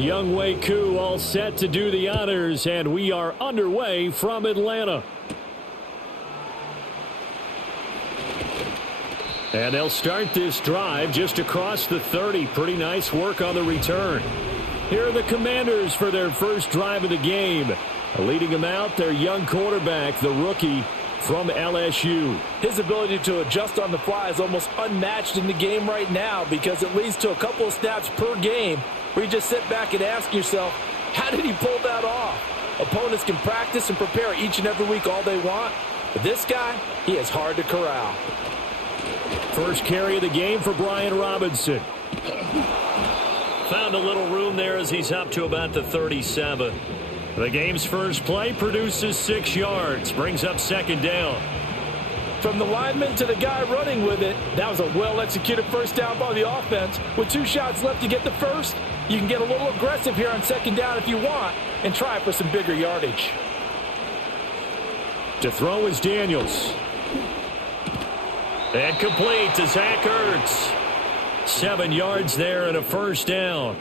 Young Wei Koo all set to do the honors, and we are underway from Atlanta. And they'll start this drive just across the 30. Pretty nice work on the return. Here are the Commanders for their first drive of the game. Leading them out, their young quarterback, the rookie from LSU. His ability to adjust on the fly is almost unmatched in the game right now because it leads to a couple of snaps per game where you just sit back and ask yourself, how did he pull that off? Opponents can practice and prepare each and every week all they want, but this guy, he is hard to corral. First carry of the game for Brian Robinson. Found a little room there as he's up to about the 37. The game's first play produces 6 yards, brings up second down. From the lineman to the guy running with it, that was a well-executed first down by the offense. With 2 shots left to get the first, you can get a little aggressive here on second down if you want and try for some bigger yardage. To throw is Daniels. And complete to Zach Ertz. 7 yards there and a first down.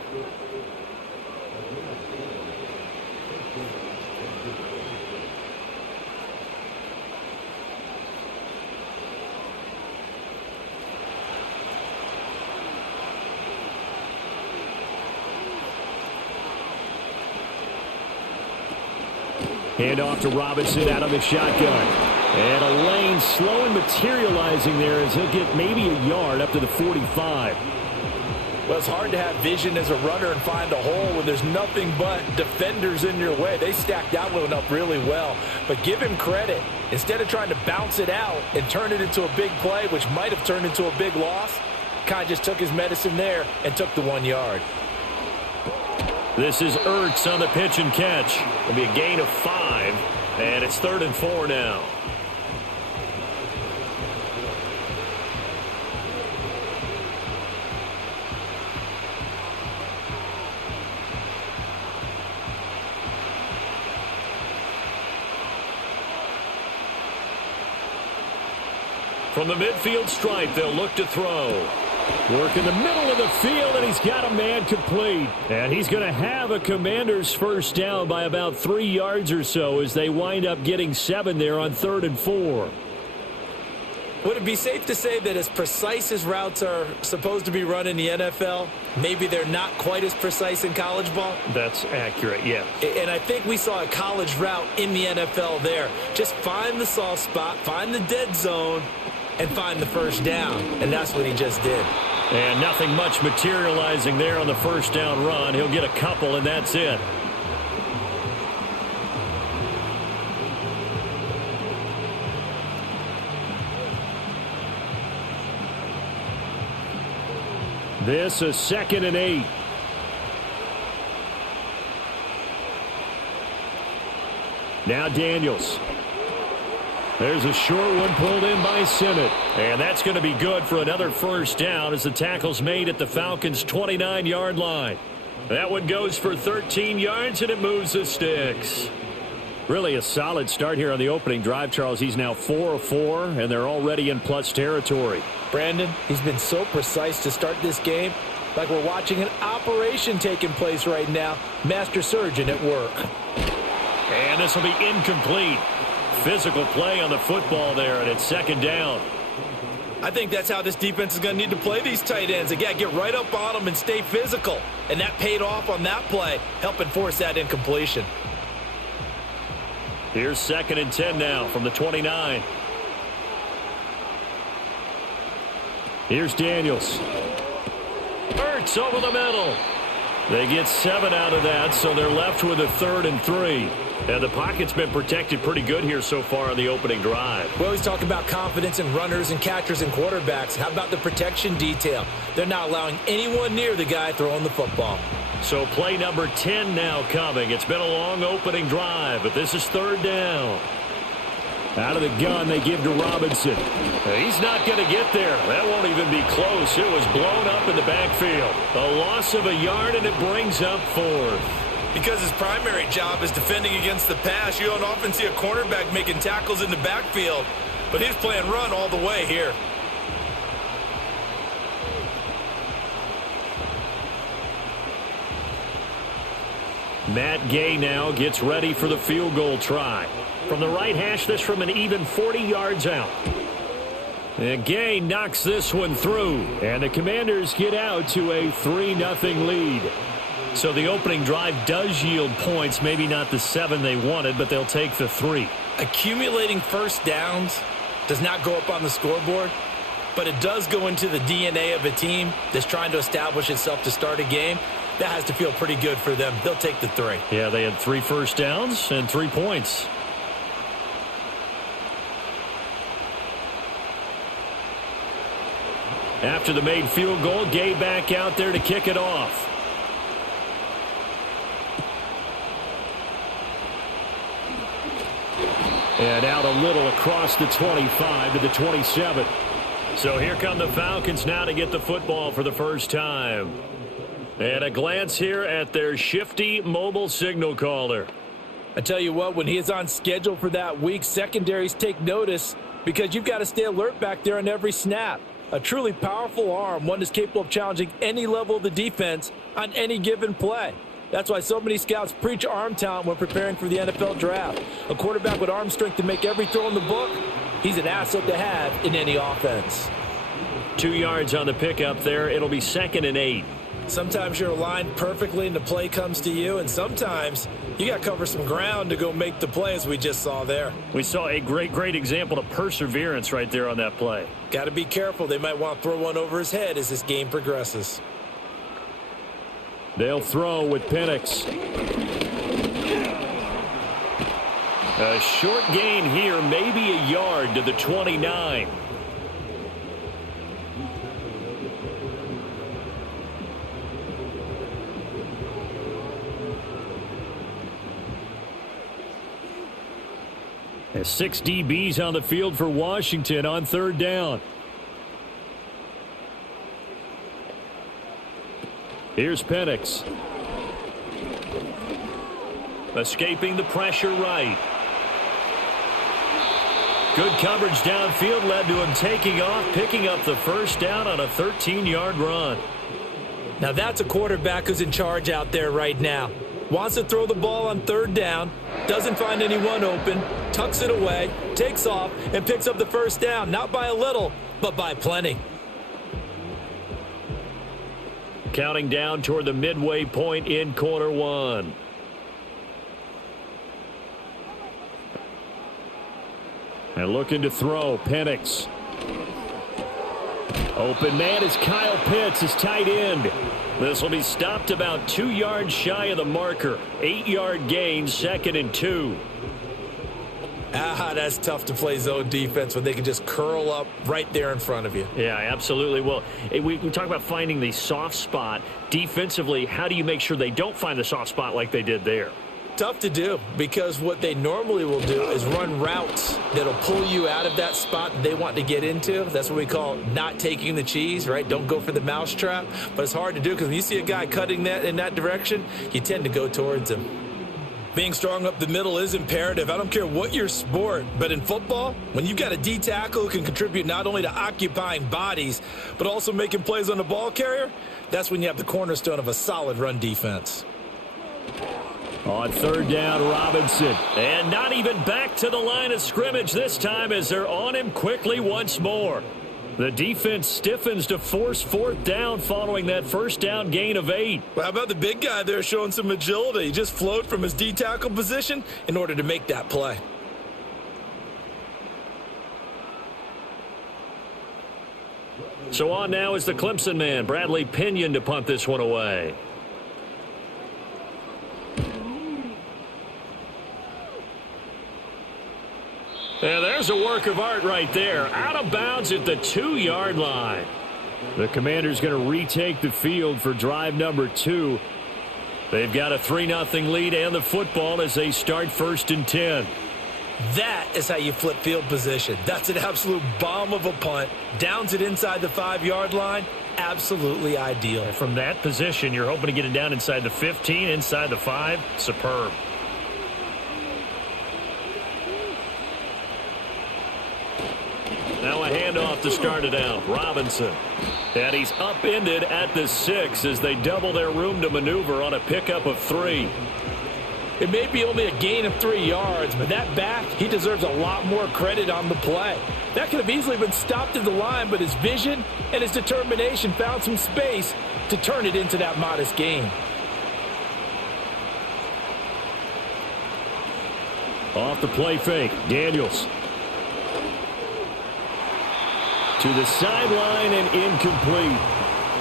Hand off to Robinson out of the shotgun. And a lane slowly materializing there as he'll get maybe a yard up to the 45. Well, it's hard to have vision as a runner and find a hole when there's nothing but defenders in your way. They stacked that one up really well. But give him credit. Instead of trying to bounce it out and turn it into a big play, which might have turned into a big loss, kind of just took his medicine there and took the 1 yard. This is Ertz on the pitch and catch. It'll be a gain of 5, and it's 3rd and 4 now. From the midfield stripe, they'll look to throw. Work in the middle of the field, and he's got a man complete. And he's going to have a Commander's first down by about 3 yards or so as they wind up getting 7 there on 3rd and 4. Would it be safe to say that as precise as routes are supposed to be run in the NFL, maybe they're not quite as precise in college ball? That's accurate, yeah. And I think we saw a college route in the NFL there. Just find the soft spot, find the dead zone, and find the first down. And that's what he just did. And nothing much materializing there on the first down run. He'll get a couple, and that's it. This is 2nd and 8. Now Daniels. There's a short one pulled in by Sinnott. And that's going to be good for another first down as the tackle's made at the Falcons' 29-yard line. That one goes for 13 yards, and it moves the sticks. Really a solid start here on the opening drive, Charles. He's now 4 of 4, and they're already in plus territory. Brandon, he's been so precise to start this game, like we're watching an operation taking place right now. Master surgeon at work. And this will be incomplete. Physical play on the football there, and it's 2nd down. I think that's how this defense is going to need to play these tight ends. They got to get right up on them and stay physical. And that paid off on that play, helping force that incompletion. Here's 2nd and 10 now from the 29. Here's Daniels. Ertz over the middle. They get 7 out of that, so they're left with a 3rd and 3. And the pocket's been protected pretty good here so far on the opening drive. We always talk about confidence in runners and catchers and quarterbacks. How about the protection detail? They're not allowing anyone near the guy throwing the football. So play number 10 now coming. It's been a long opening drive, but this is 3rd down. Out of the gun, they give to Robinson. He's not going to get there. That won't even be close. It was blown up in the backfield. A loss of a yard, and it brings up 4th. Because his primary job is defending against the pass, you don't often see a cornerback making tackles in the backfield. But he's playing run all the way here. Matt Gay now gets ready for the field goal try. From the right hash, this from an even 40 yards out. And Gay knocks this one through. And the Commanders get out to a 3-0 lead. So the opening drive does yield points. Maybe not the 7 they wanted, but they'll take the 3. Accumulating first downs does not go up on the scoreboard, but it does go into the DNA of a team that's trying to establish itself to start a game. That has to feel pretty good for them. They'll take the 3. Yeah, they had 3 first downs and 3 points. After the made field goal, Gay back out there to kick it off. And out a little across the 25 to the 27. So here come the Falcons now to get the football for the first time. And a glance here at their shifty mobile signal caller. I tell you what, when he is on schedule for that week, secondaries take notice because you've got to stay alert back there on every snap. A truly powerful arm, one that's capable of challenging any level of the defense on any given play. That's why so many scouts preach arm talent when preparing for the NFL draft. A quarterback with arm strength to make every throw in the book, he's an asset to have in any offense. 2 yards on the pickup there. It'll be 2nd and 8. Sometimes you're aligned perfectly and the play comes to you, and sometimes you got to cover some ground to go make the play, as we just saw there. We saw a great example of perseverance right there on that play. Got to be careful. They might want to throw one over his head as this game progresses. They'll throw with Penix. A short gain here, maybe a yard to the 29. There's 6 DBs on the field for Washington on 3rd down. Here's Penix. Escaping the pressure right. Good coverage downfield led to him taking off, picking up the first down on a 13-yard run. Now that's a quarterback who's in charge out there right now. Wants to throw the ball on 3rd down, doesn't find anyone open, tucks it away, takes off, and picks up the first down, not by a little, but by plenty. Counting down toward the midway point in quarter 1. And looking to throw, Penix. Open man is Kyle Pitts, his tight end. This will be stopped about 2 yards shy of the marker. 8-yard gain, 2nd and 2. That's tough to play zone defense when they can just curl up right there in front of you. Yeah, absolutely. Well, we talk about finding the soft spot. Defensively, how do you make sure they don't find the soft spot like they did there? Tough to do, because what they normally will do is run routes that'll pull you out of that spot they want to get into. That's what we call not taking the cheese, right? Don't go for the mousetrap. But it's hard to do because when you see a guy cutting that in that direction, you tend to go towards him. Being strong up the middle is imperative. I don't care what your sport, but in football, when you've got a D tackle who can contribute not only to occupying bodies, but also making plays on the ball carrier, that's when you have the cornerstone of a solid run defense. On 3rd down, Robinson. And not even back to the line of scrimmage this time as they're on him quickly once more. The defense stiffens to force 4th down following that first down gain of 8. Well, how about the big guy there showing some agility? He just flowed from his D tackle position in order to make that play. So on now is the Clemson man, Bradley Pinion, to punt this one away. And there's a work of art right there. Out of bounds at the 2-yard line. The Commanders going to retake the field for drive number 2. They've got a 3-0 lead and the football as they start 1st and 10. That is how you flip field position. That's an absolute bomb of a punt. Downs it inside the 5-yard line. Absolutely ideal. And from that position, you're hoping to get it down inside the 15, inside the 5. Superb. Now a handoff to start it out. Robinson. And he's upended at the 6 as they double their room to maneuver on a pickup of 3. It may be only a gain of 3 yards, but that back, he deserves a lot more credit on the play. That could have easily been stopped at the line, but his vision and his determination found some space to turn it into that modest gain. Off the play fake, Daniels. To the sideline and incomplete.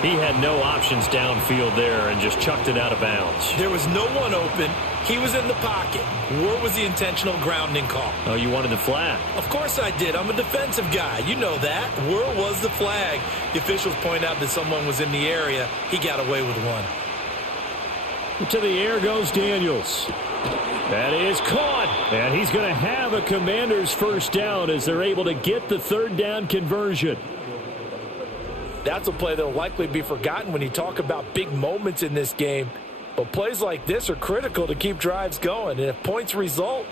He had no options downfield there and just chucked it out of bounds. There was no one open. He was in the pocket. Where was the intentional grounding call? Oh, you wanted the flag? Of course I did. I'm a defensive guy. You know that. Where was the flag? The officials point out that someone was in the area. He got away with one. To the air goes Daniels. That is caught. And he's going to have a Commanders first down as they're able to get the third down conversion. That's a play that will likely be forgotten when you talk about big moments in this game. But plays like this are critical to keep drives going. And if points result,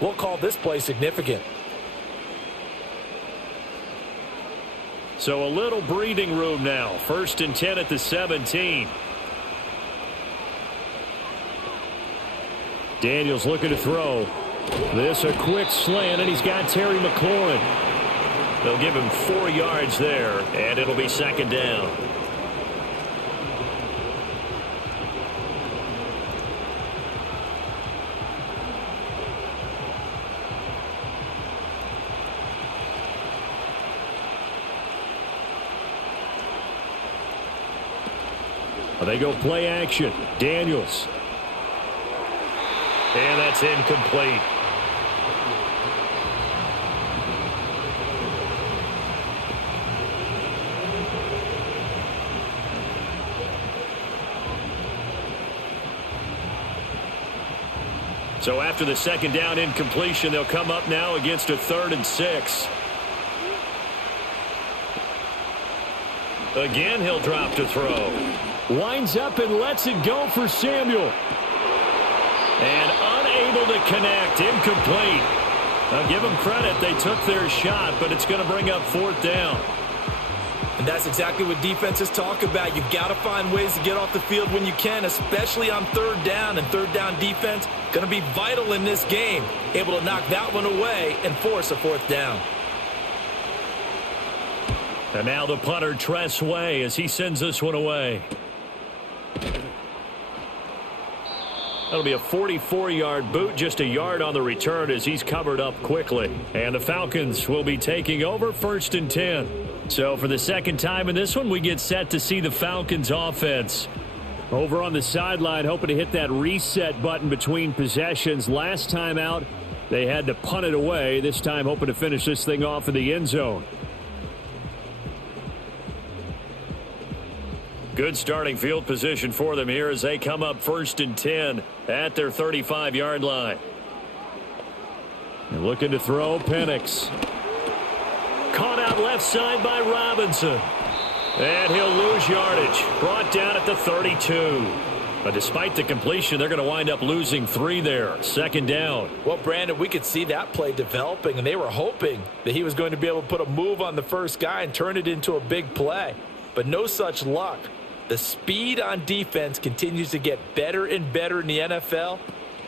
we'll call this play significant. So a little breathing room now. 1st and 10 at the 17. Daniels looking to throw. This a quick slant, and he's got Terry McLaurin. They'll give him 4 yards there, and it'll be 2nd down. They go play action. Daniels. And that's incomplete. So after the 2nd down incompletion, they'll come up now against a 3rd and 6. Again, he'll drop to throw. Winds up and lets it go for Samuel. And unable to connect. Incomplete. I'll give them credit. They took their shot, but it's going to bring up 4th down. And that's exactly what defenses talk about. You've got to find ways to get off the field when you can, especially on 3rd down. And 3rd down defense going to be vital in this game. Able to knock that one away and force a 4th down. And now the punter, Tress Way, as he sends this one away. That'll be a 44-yard boot, just a yard on the return as he's covered up quickly. And the Falcons will be taking over 1st and 10. So for the 2nd time in this one, we get set to see the Falcons offense. Over on the sideline, hoping to hit that reset button between possessions. Last time out, they had to punt it away. This time hoping to finish this thing off in the end zone. Good starting field position for them here as they come up 1st and 10 at their 35-yard line. And looking to throw, Penix. Caught out left side by Robinson. And he'll lose yardage. Brought down at the 32. But despite the completion, they're going to wind up losing 3 there. 2nd down. Well, Brandon, we could see that play developing, and they were hoping that he was going to be able to put a move on the first guy and turn it into a big play. But no such luck. The speed on defense continues to get better and better in the NFL.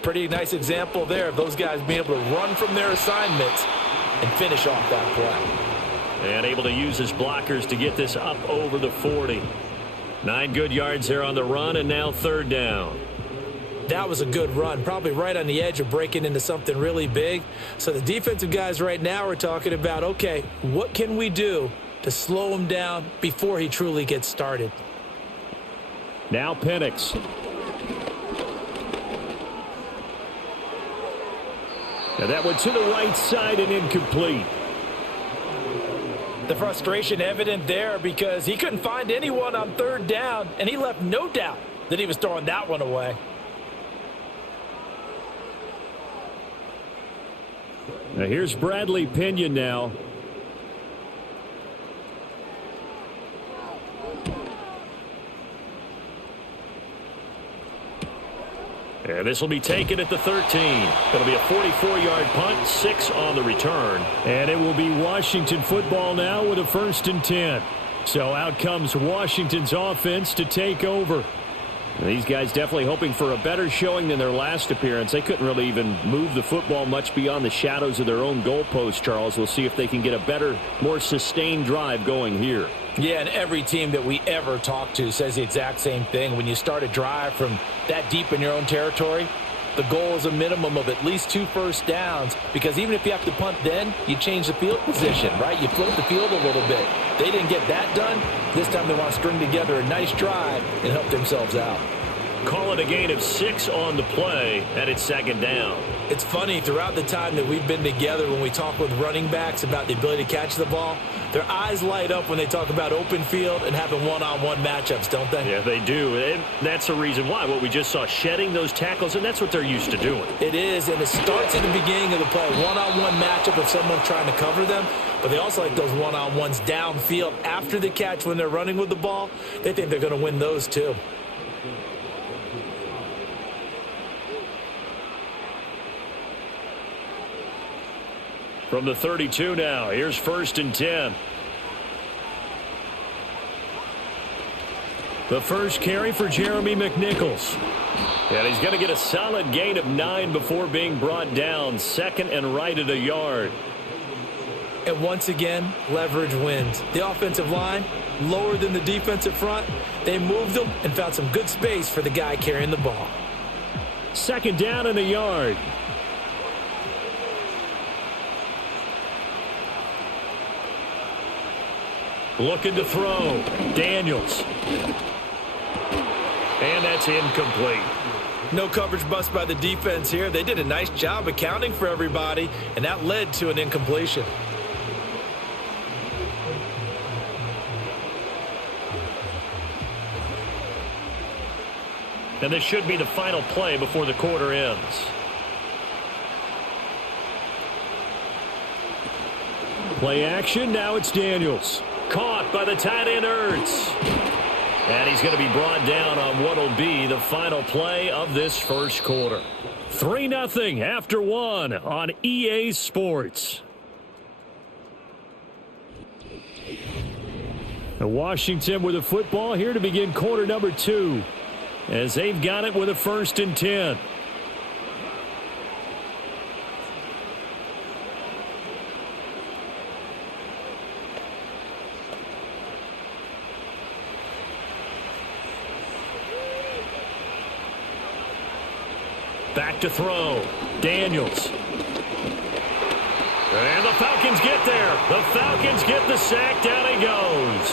Pretty nice example there of those guys being able to run from their assignments and finish off that play. And able to use his blockers to get this up over the 40. 9 good yards there on the run, and now 3rd down. That was a good run, probably right on the edge of breaking into something really big. So the defensive guys right now are talking about, okay, what can we do to slow him down before he truly gets started? Now Penix. And that went to the right side and incomplete. The frustration evident there because he couldn't find anyone on 3rd down, and he left no doubt that he was throwing that one away. Now here's Bradley Pinion now. And this will be taken at the 13. It'll be a 44-yard punt, 6 on the return. And it will be Washington football now with a 1st and 10. So out comes Washington's offense to take over. These guys definitely hoping for a better showing than their last appearance. They couldn't really even move the football much beyond the shadows of their own goalpost, Charles. We'll see if they can get a better, more sustained drive going here. Yeah, and every team that we ever talk to says the exact same thing. When you start a drive from that deep in your own territory, the goal is a minimum of at least 2 first downs, because even if you have to punt then, you change the field position, right? You flip the field a little bit. They didn't get that done. This time they want to string together a nice drive and help themselves out. Call it a gain of 6 on the play, and it's 2nd down. It's funny, throughout the time that we've been together, when we talk with running backs about the ability to catch the ball, their eyes light up when they talk about open field and having one-on-one matchups, don't they? Yeah, they do. And that's the reason why. What we just saw, shedding those tackles, and that's what they're used to doing. It is, and it starts at the beginning of the play. One-on-one matchup if someone's trying to cover them, but they also like those one-on-ones downfield after the catch when they're running with the ball. They think they're going to win those too. From the 32 now, here's 1st and 10. The first carry for Jeremy McNichols. And he's going to get a solid gain of 9 before being brought down. 2nd and right at a yard. And once again, leverage wins. The offensive line, lower than the defensive front. They moved them and found some good space for the guy carrying the ball. 2nd down and a yard. Looking to throw. Daniels. And that's incomplete. No coverage bust by the defense here. They did a nice job accounting for everybody, and that led to an incompletion. And this should be the final play before the quarter ends. Play action. Now it's Daniels. Caught by the tight end, Ertz. And he's going to be brought down on what will be the final play of this first quarter. 3-0 after 1 on EA Sports. And Washington with the football here to begin quarter number 2, as they've got it with a 1st and 10. Back to throw. Daniels. And the Falcons get there. The Falcons get the sack. Down he goes.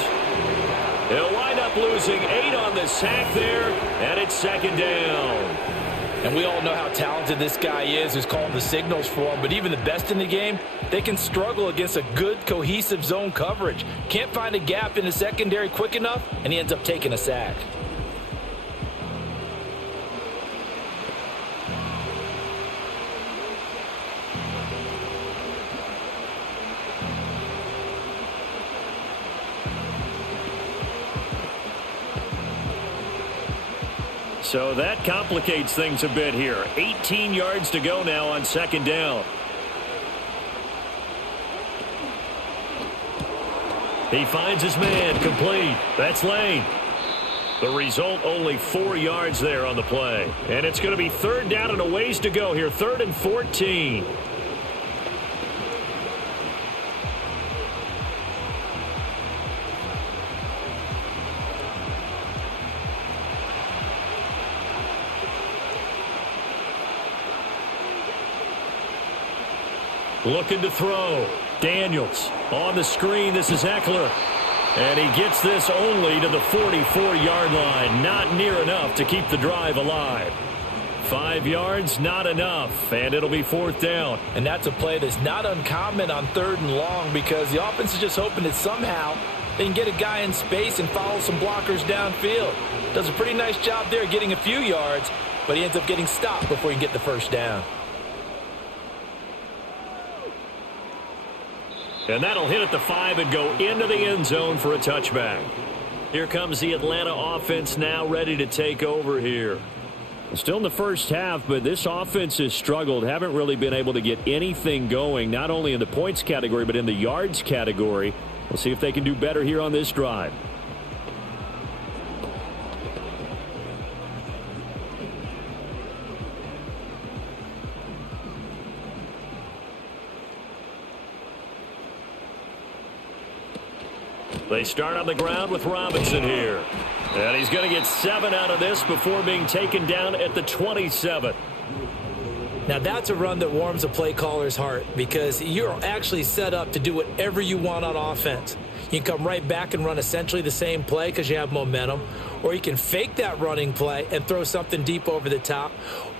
They'll wind up losing 8 on the sack there, and it's 2nd down. And we all know how talented this guy is who's calling the signals for him, but even the best in the game, they can struggle against a good, cohesive zone coverage. Can't find a gap in the secondary quick enough, and he ends up taking a sack. So that complicates things a bit here. 18 yards to go now on 2nd down. He finds his man, complete. That's Lane. The result, only 4 yards there on the play. And it's going to be 3rd down and a ways to go here. 3rd and 14. Looking to throw. Daniels on the screen. This is Eckler. And he gets this only to the 44-yard line. Not near enough to keep the drive alive. 5 yards, not enough. And it'll be 4th down. And that's a play that's not uncommon on 3rd and long, because the offense is just hoping that somehow they can get a guy in space and follow some blockers downfield. Does a pretty nice job there getting a few yards, but he ends up getting stopped before he can get the 1st down. And that'll hit at the 5 and go into the end zone for a touchback. Here comes the Atlanta offense now, ready to take over here. Still in the first half, but this offense has struggled. Haven't really been able to get anything going, not only in the points category, but in the yards category. We'll see if they can do better here on this drive. They start on the ground with Robinson here. And he's going to get 7 out of this before being taken down at the 27. Now that's a run that warms a play caller's heart because you're actually set up to do whatever you want on offense. You can come right back and run essentially the same play because you have momentum, or you can fake that running play and throw something deep over the top,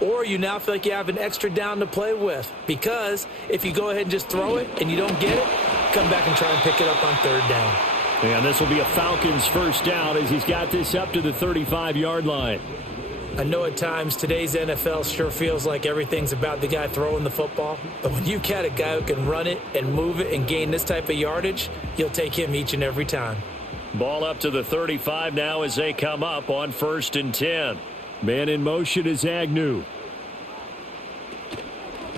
or you now feel like you have an extra down to play with because if you go ahead and just throw it and you don't get it, come back and try and pick it up on 3rd down. And this will be a Falcons first down as he's got this up to the 35-yard line. I know at times today's NFL sure feels like everything's about the guy throwing the football. But when you got a guy who can run it and move it and gain this type of yardage, you'll take him each and every time. Ball up to the 35 now as they come up on 1st and 10. Man in motion is Agnew.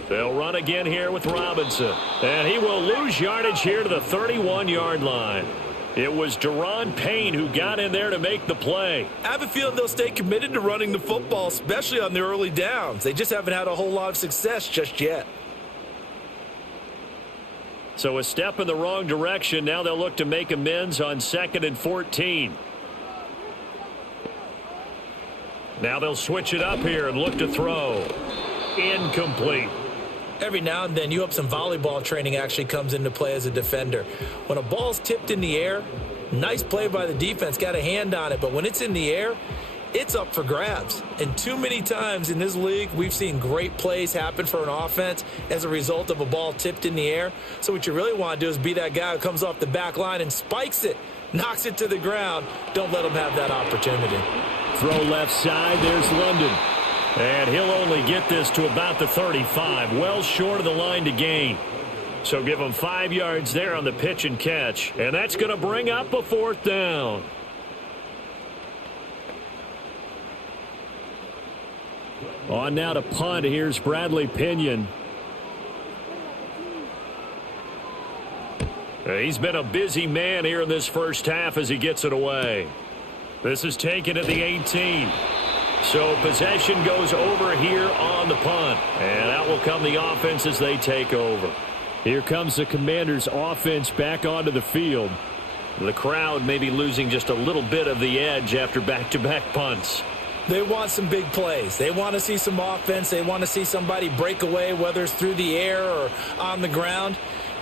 They'll run again here with Robinson. And he will lose yardage here to the 31-yard line. It was Deron Payne who got in there to make the play. I have a feeling they'll stay committed to running the football, especially on the early downs. They just haven't had a whole lot of success just yet. So a step in the wrong direction. Now they'll look to make amends on 2nd and 14. Now they'll switch it up here and look to throw. Incomplete. Every now and then, you hope some volleyball training actually comes into play as a defender. When a ball's tipped in the air, nice play by the defense, got a hand on it. But when it's in the air, it's up for grabs. And too many times in this league, we've seen great plays happen for an offense as a result of a ball tipped in the air. So what you really want to do is be that guy who comes off the back line and spikes it, knocks it to the ground. Don't let him have that opportunity. Throw left side. There's London. And he'll only get this to about the 35, well short of the line to gain. So give him 5 yards there on the pitch and catch. And that's going to bring up a 4th down. On now to punt. Here's Bradley Pinion. He's been a busy man here in this first half as he gets it away. This is taken at the 18. So possession goes over here on the punt. And out will come the offense as they take over. Here comes the Commanders' offense back onto the field. The crowd may be losing just a little bit of the edge after back-to-back punts. They want some big plays. They want to see some offense. They want to see somebody break away, whether it's through the air or on the ground.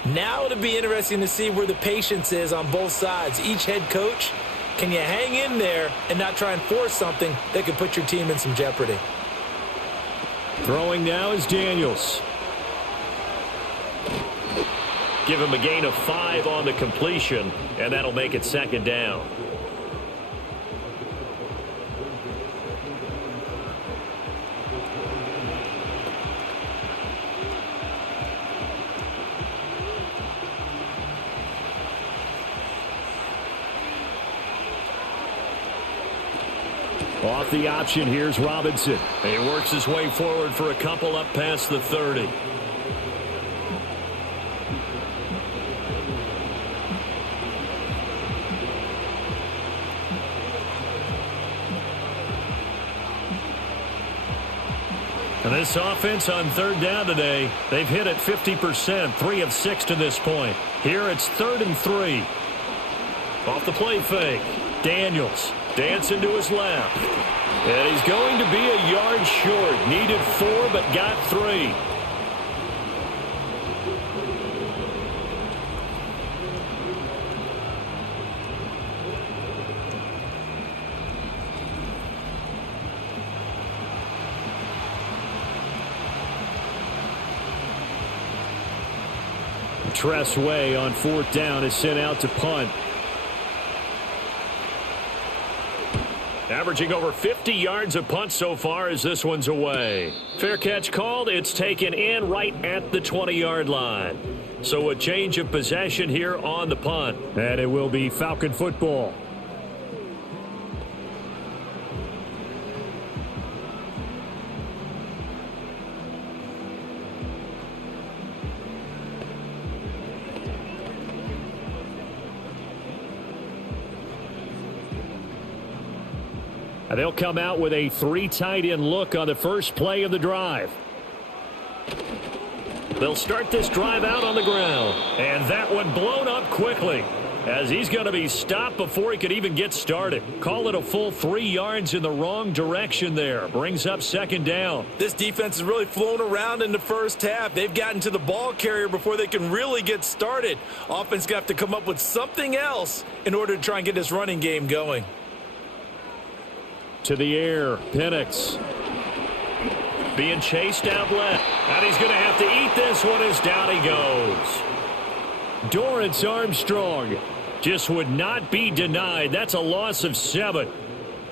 Now it'll be interesting to see where the patience is on both sides. Each head coach, can you hang in there and not try and force something that could put your team in some jeopardy? Throwing now is Daniels. Give him a gain of 5 on the completion, and that'll make it 2nd down. Off the option, here's Robinson. He works his way forward for a couple up past the 30. And this offense on 3rd down today, they've hit it 50%, 3 of 6 to this point. Here it's 3rd and 3. Off the play fake, Daniels dancing to his left. And he's going to be a yard short. Needed 4, but got 3. Tress Way on 4th down is sent out to punt. Averaging over 50 yards a punt so far as this one's away. Fair catch called. It's taken in right at the 20-yard line. So a change of possession here on the punt. And it will be Falcon football. They'll come out with a 3 tight end look on the first play of the drive. They'll start this drive out on the ground. And that one blown up quickly. as he's going to be stopped before he could even get started. Call it a full 3 yards in the wrong direction there. Brings up second down. This defense has really flown around in the first half. They've gotten to the ball carrier before they can really get started. Offense got to come up with something else in order to try and get this running game going. To the air, Penix. Being chased out left. And he's going to have to eat this one as down he goes. Dorrance Armstrong just would not be denied. That's a loss of 7.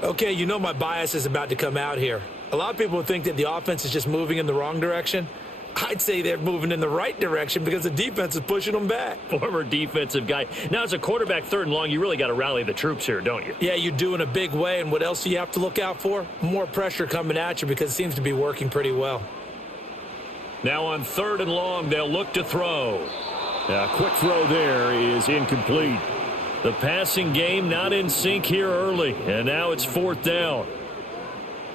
Okay, you know my bias is about to come out here. A lot of people think that the offense is just moving in the wrong direction. I'd say they're moving in the right direction because the defense is pushing them back. Former defensive guy. Now, as a quarterback, 3rd and long, you really got to rally the troops here, don't you? Yeah, you do in a big way. And what else do you have to look out for? More pressure coming at you because it seems to be working pretty well. Now on 3rd and long, they'll look to throw. A quick throw there is incomplete. The passing game not in sync here early, and now it's 4th down.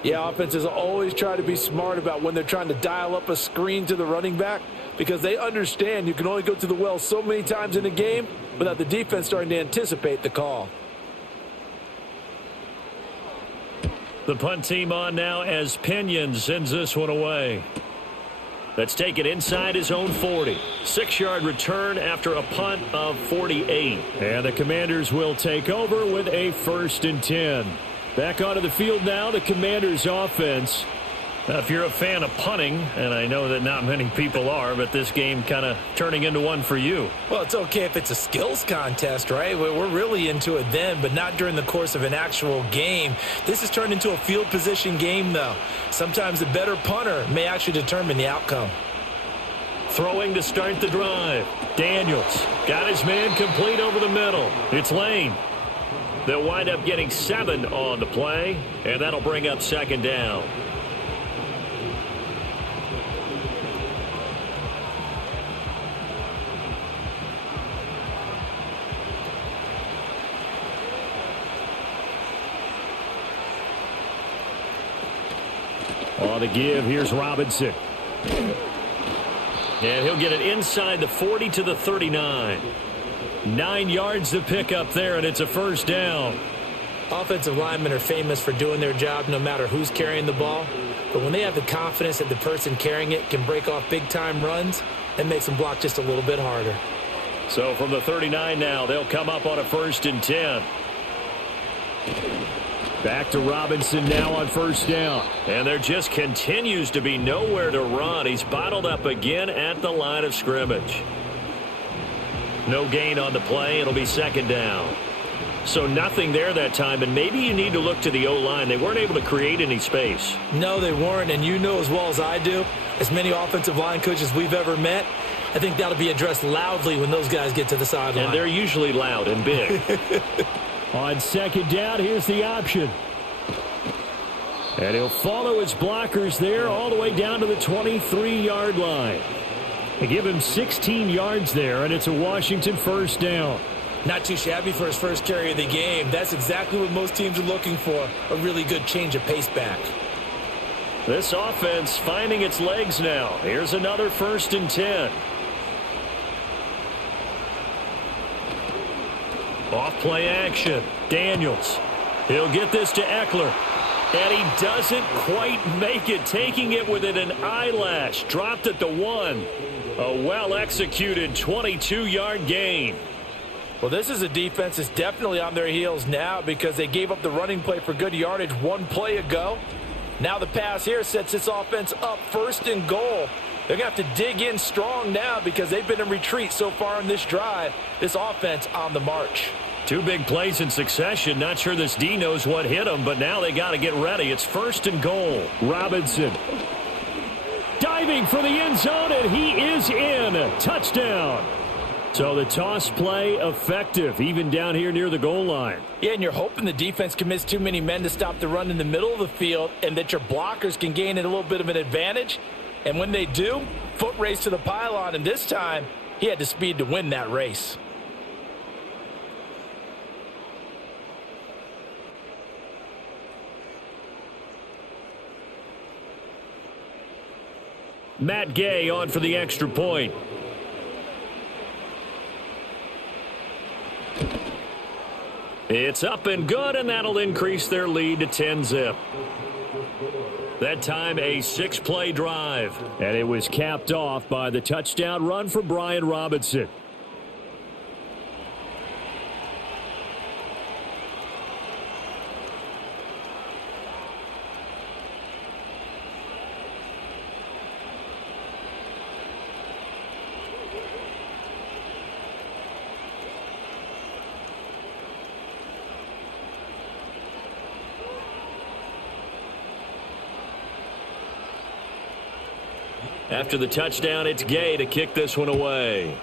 Yeah, offenses always try to be smart about when they're trying to dial up a screen to the running back because they understand you can only go to the well so many times in a game without the defense starting to anticipate the call. The punt team on now as Pinion sends this one away. Let's take it inside his own 40. 6-yard return after a punt of 48. And the Commanders will take over with a 1st and 10. Back onto the field now, the Commanders offense. Now, if you're a fan of punting, and I know that not many people are, but this game kind of turning into one for you. Well, it's okay if it's a skills contest, right? We're really into it then, but not during the course of an actual game. This has turned into a field position game, though. Sometimes the better punter may actually determine the outcome. Throwing to start the drive. Daniels got his man complete over the middle. It's Lane. They'll wind up getting 7 on the play, and that'll bring up 2nd down. On the give, here's Robinson. And he'll get it inside the 40 to the 39. 9 yards to pick up there, and it's a 1st down. Offensive linemen are famous for doing their job no matter who's carrying the ball. But when they have the confidence that the person carrying it can break off big-time runs, that makes them block just a little bit harder. So from the 39 now, they'll come up on a 1st and 10. Back to Robinson now on 1st down. And there just continues to be nowhere to run. He's bottled up again at the line of scrimmage. No gain on the play. It'll be 2nd down. So nothing there that time, and maybe you need to look to the O-line. They weren't able to create any space. No, they weren't, and you know as well as I do, as many offensive line coaches we've ever met, I think that'll be addressed loudly when those guys get to the sideline. And they're usually loud and big. On 2nd down, here's the option. And he'll follow his blockers there all the way down to the 23-yard line. They give him 16 yards there, and it's a Washington 1st down. Not too shabby for his first carry of the game. That's exactly what most teams are looking for, a really good change of pace back. This offense finding its legs now. Here's another 1st and 10. Off play action. Daniels. He'll get this to Eckler. And he doesn't quite make it, taking it within an eyelash. Dropped at the 1. A well-executed 22-yard gain. Well, this is a defense that's definitely on their heels now because they gave up the running play for good yardage 1 play ago. Now the pass here sets this offense up 1st and goal. They're going to have to dig in strong now because they've been in retreat so far in this drive. This offense on the march. 2 big plays in succession. Not sure this D knows what hit him, but now they got to get ready. It's 1st and goal. Robinson diving for the end zone, and he is in. Touchdown. So the toss play effective, even down here near the goal line. Yeah, and you're hoping the defense commits too many men to stop the run in the middle of the field and that your blockers can gain a little bit of an advantage. And when they do, foot race to the pylon, and this time he had the speed to win that race. Matt Gay on for the extra point. It's up and good, and that'll increase their lead to 10-zip. That time, a 6-play drive. And it was capped off by the touchdown run for Brian Robinson. After the touchdown, it's Gay to kick this one away.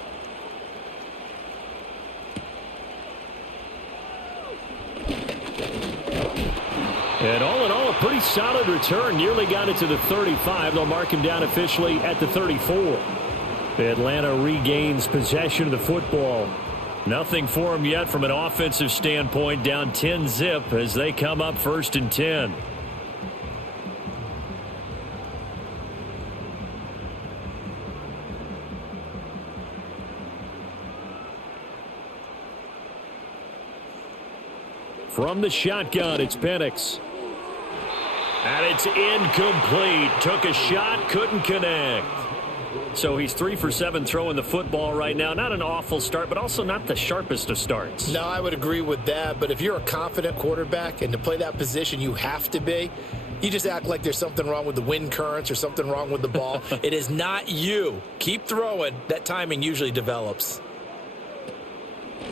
And all in all, a pretty solid return. Nearly got it to the 35. They'll mark him down officially at the 34. Atlanta regains possession of the football. Nothing for him yet from an offensive standpoint, down 10-zip as they come up 1st and 10. From the shotgun, it's Penix. And it's incomplete. Took a shot, couldn't connect. So he's 3 for 7 throwing the football right now. Not an awful start, but also not the sharpest of starts. No, I would agree with that. But if you're a confident quarterback and to play that position, you have to be. You just act like there's something wrong with the wind currents or something wrong with the ball. It is not you. Keep throwing. That timing usually develops.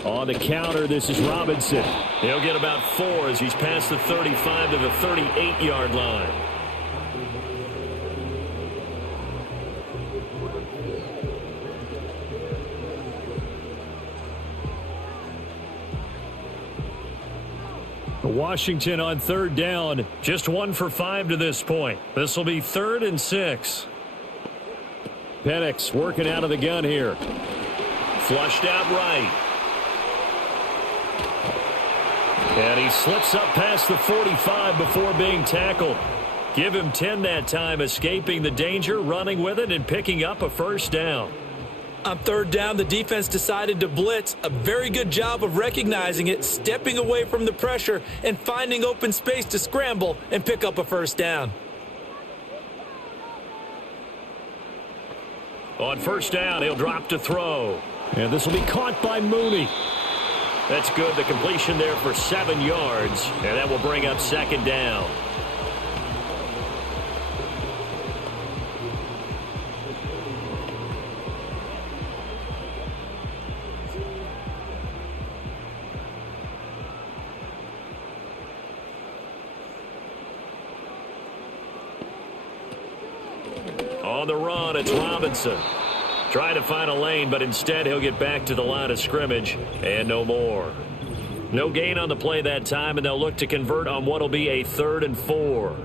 On the counter, this is Robinson. He'll get about 4 as he's past the 35 to the 38-yard line. Washington on 3rd down. Just 1 for 5 to this point. This will be 3rd and 6. Penix working out of the gun here. Flushed out right. And he slips up past the 45 before being tackled. Give him 10 that time, escaping the danger, running with it, and picking up a 1st down. On 3rd down, the defense decided to blitz. A very good job of recognizing it, stepping away from the pressure, and finding open space to scramble and pick up a 1st down. On 1st down, he'll drop to throw. And this will be caught by Mooney. That's good. The completion there for 7 yards. And that will bring up 2nd down. On the run, it's Robinson. Trying to find a lane, but instead he'll get back to the line of scrimmage and no more. No gain on the play that time, and they'll look to convert on what will be a 3rd and 4.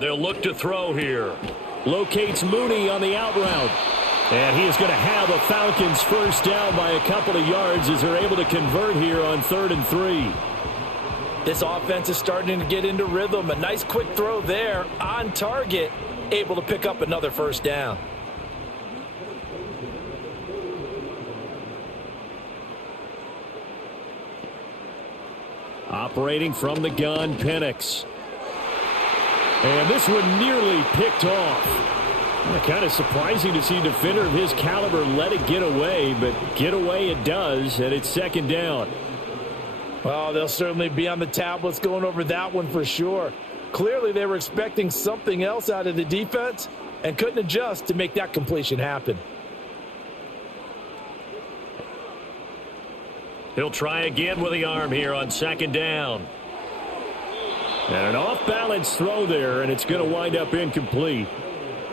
They'll look to throw here. Locates Mooney on the out route. And he is going to have a Falcons 1st down by a couple of yards as they're able to convert here on 3rd and 3. This offense is starting to get into rhythm. A nice quick throw there on target, able to pick up another 1st down. Operating from the gun, Penix. And this one nearly picked off. Kind of surprising to see a defender of his caliber let it get away, but get away it does, and it's 2nd down. Well, they'll certainly be on the tablets going over that one for sure. Clearly, they were expecting something else out of the defense and couldn't adjust to make that completion happen. He'll try again with the arm here on 2nd down. And an off-balance throw there, and it's going to wind up incomplete.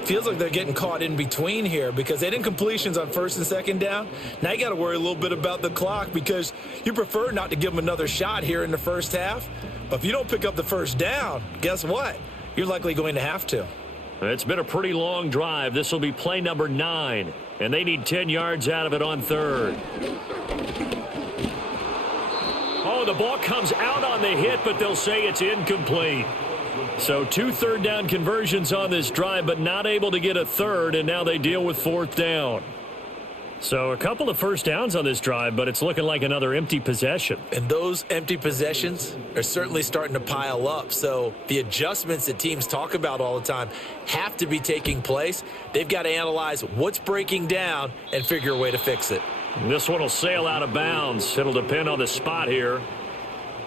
Feels like they're getting caught in between here because they didn't incompletions on 1st and 2nd down. Now you got to worry a little bit about the clock because you prefer not to give them another shot here in the 1st half. But if you don't pick up the 1st down, guess what? You're likely going to have to. It's been a pretty long drive. This will be play number 9, and they need 10 yards out of it on 3rd. Oh, the ball comes out on the hit, but they'll say it's incomplete. So 2 third-down conversions on this drive, but not able to get a third, and now they deal with 4th down. So a couple of first downs on this drive, but it's looking like another empty possession. And those empty possessions are certainly starting to pile up. So the adjustments that teams talk about all the time have to be taking place. They've got to analyze what's breaking down and figure a way to fix it. This one will sail out of bounds. It'll depend on the spot here.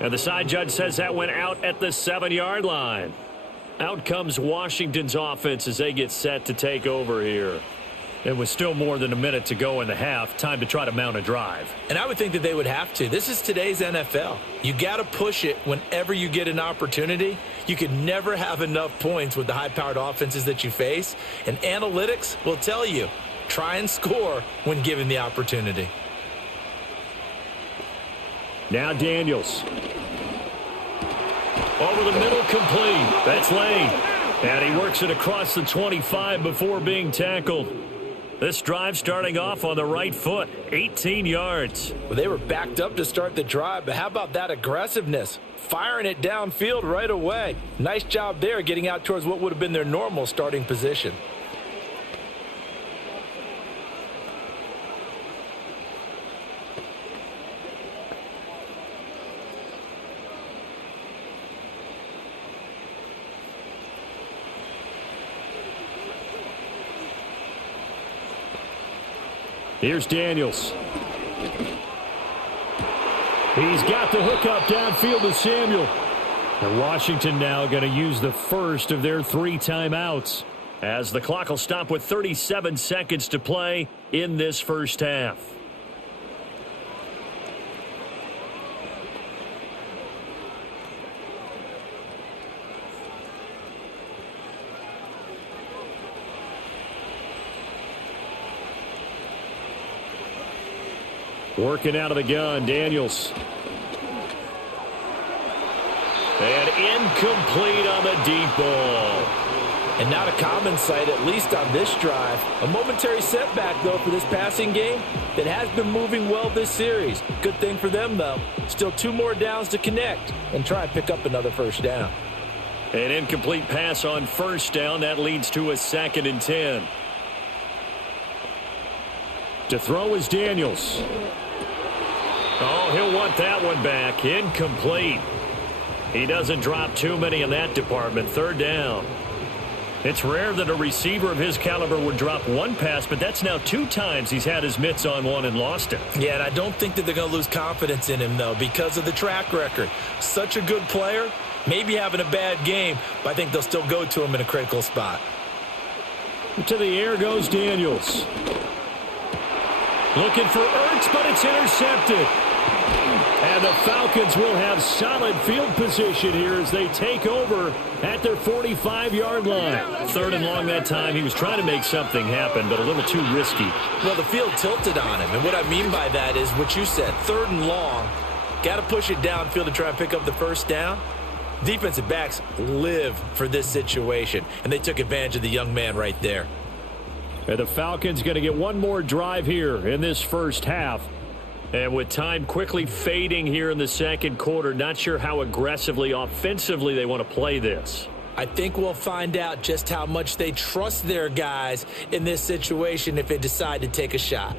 And the side judge says that went out at the 7-yard line. Out comes Washington's offense as they get set to take over here. It was still more than a minute to go in the half. Time to try to mount a drive. And I would think that they would have to. This is today's NFL. You got to push it whenever you get an opportunity. You can never have enough points with the high-powered offenses that you face. And analytics will tell you, try and score when given the opportunity. Now Daniels. Over the middle, complete. That's Lane. And he works it across the 25 before being tackled. This drive starting off on the right foot, 18 yards. Well, they were backed up to start the drive, but how about that aggressiveness? Firing it downfield right away. Nice job there getting out towards what would have been their normal starting position. Here's Daniels. He's got the hook up downfield to Samuel. And Washington now going to use the first of their 3 timeouts, as the clock will stop with 37 seconds to play in this first half. Working out of the gun, Daniels. And incomplete on the deep ball. And not a common sight, at least on this drive. A momentary setback, though, for this passing game that has been moving well this series. Good thing for them, though. Still 2 more downs to connect and try and pick up another first down. An incomplete pass on first down. That leads to a 2nd and 10. To throw is Daniels. Oh, he'll want that one back. Incomplete. He doesn't drop too many in that department. 3rd down. It's rare that a receiver of his caliber would drop 1 pass, but that's now 2 times he's had his mitts on one and lost it. Yeah, and I don't think that they're going to lose confidence in him, though, because of the track record. Such a good player, maybe having a bad game, but I think they'll still go to him in a critical spot. To the air goes Daniels. Looking for Ertz, but it's intercepted. And the Falcons will have solid field position here as they take over at their 45-yard line. 3rd and long that time. He was trying to make something happen, but a little too risky. Well, the field tilted on him, and what I mean by that is what you said, 3rd and long. Got to push it downfield to try and pick up the first down. Defensive backs live for this situation, and they took advantage of the young man right there. And the Falcons going to get one more drive here in this first half. And with time quickly fading here in the second quarter, not sure how aggressively, offensively they want to play this. I think we'll find out just how much they trust their guys in this situation if they decide to take a shot.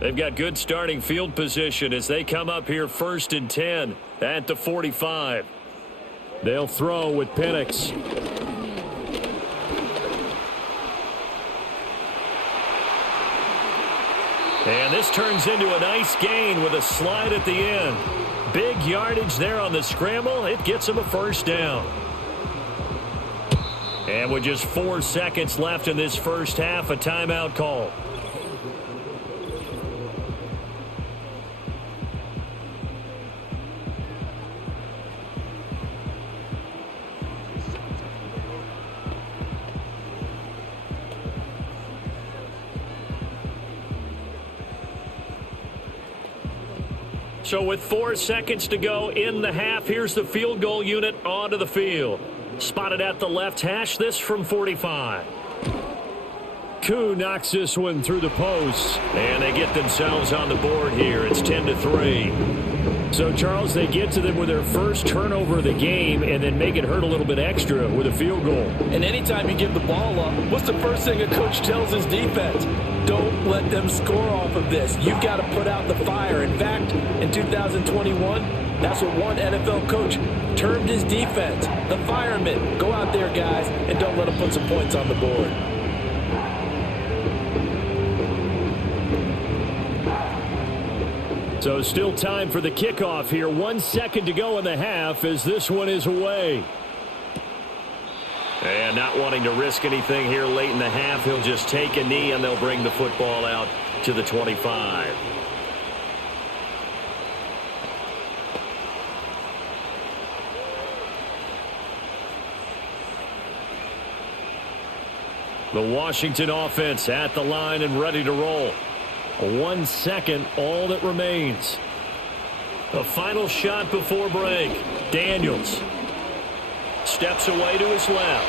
They've got good starting field position as they come up here 1st and 10 at the 45. They'll throw with Penix. And this turns into a nice gain with a slide at the end. Big yardage there on the scramble. It gets them a first down. And with just 4 seconds left in this first half, a timeout call. So with 4 seconds to go in the half, here's the field goal unit onto the field. Spotted at the left hash, this from 45. Koo knocks this one through the post, and they get themselves on the board here. It's 10-3. So, Charles, they get to them with their first turnover of the game and then make it hurt a little bit extra with a field goal. And anytime you give the ball up, what's the first thing a coach tells his defense? Don't let them score off of this. You've got to put out the fire. In fact, in 2021, that's what one NFL coach termed his defense. The firemen. Go out there, guys, and don't let them put some points on the board. So still time for the kickoff here. 1 second to go in the half as this one is away. And not wanting to risk anything here late in the half, he'll just take a knee and they'll bring the football out to the 25. The Washington offense at the line and ready to roll. 1 second, all that remains. The final shot before break. Daniels steps away to his left.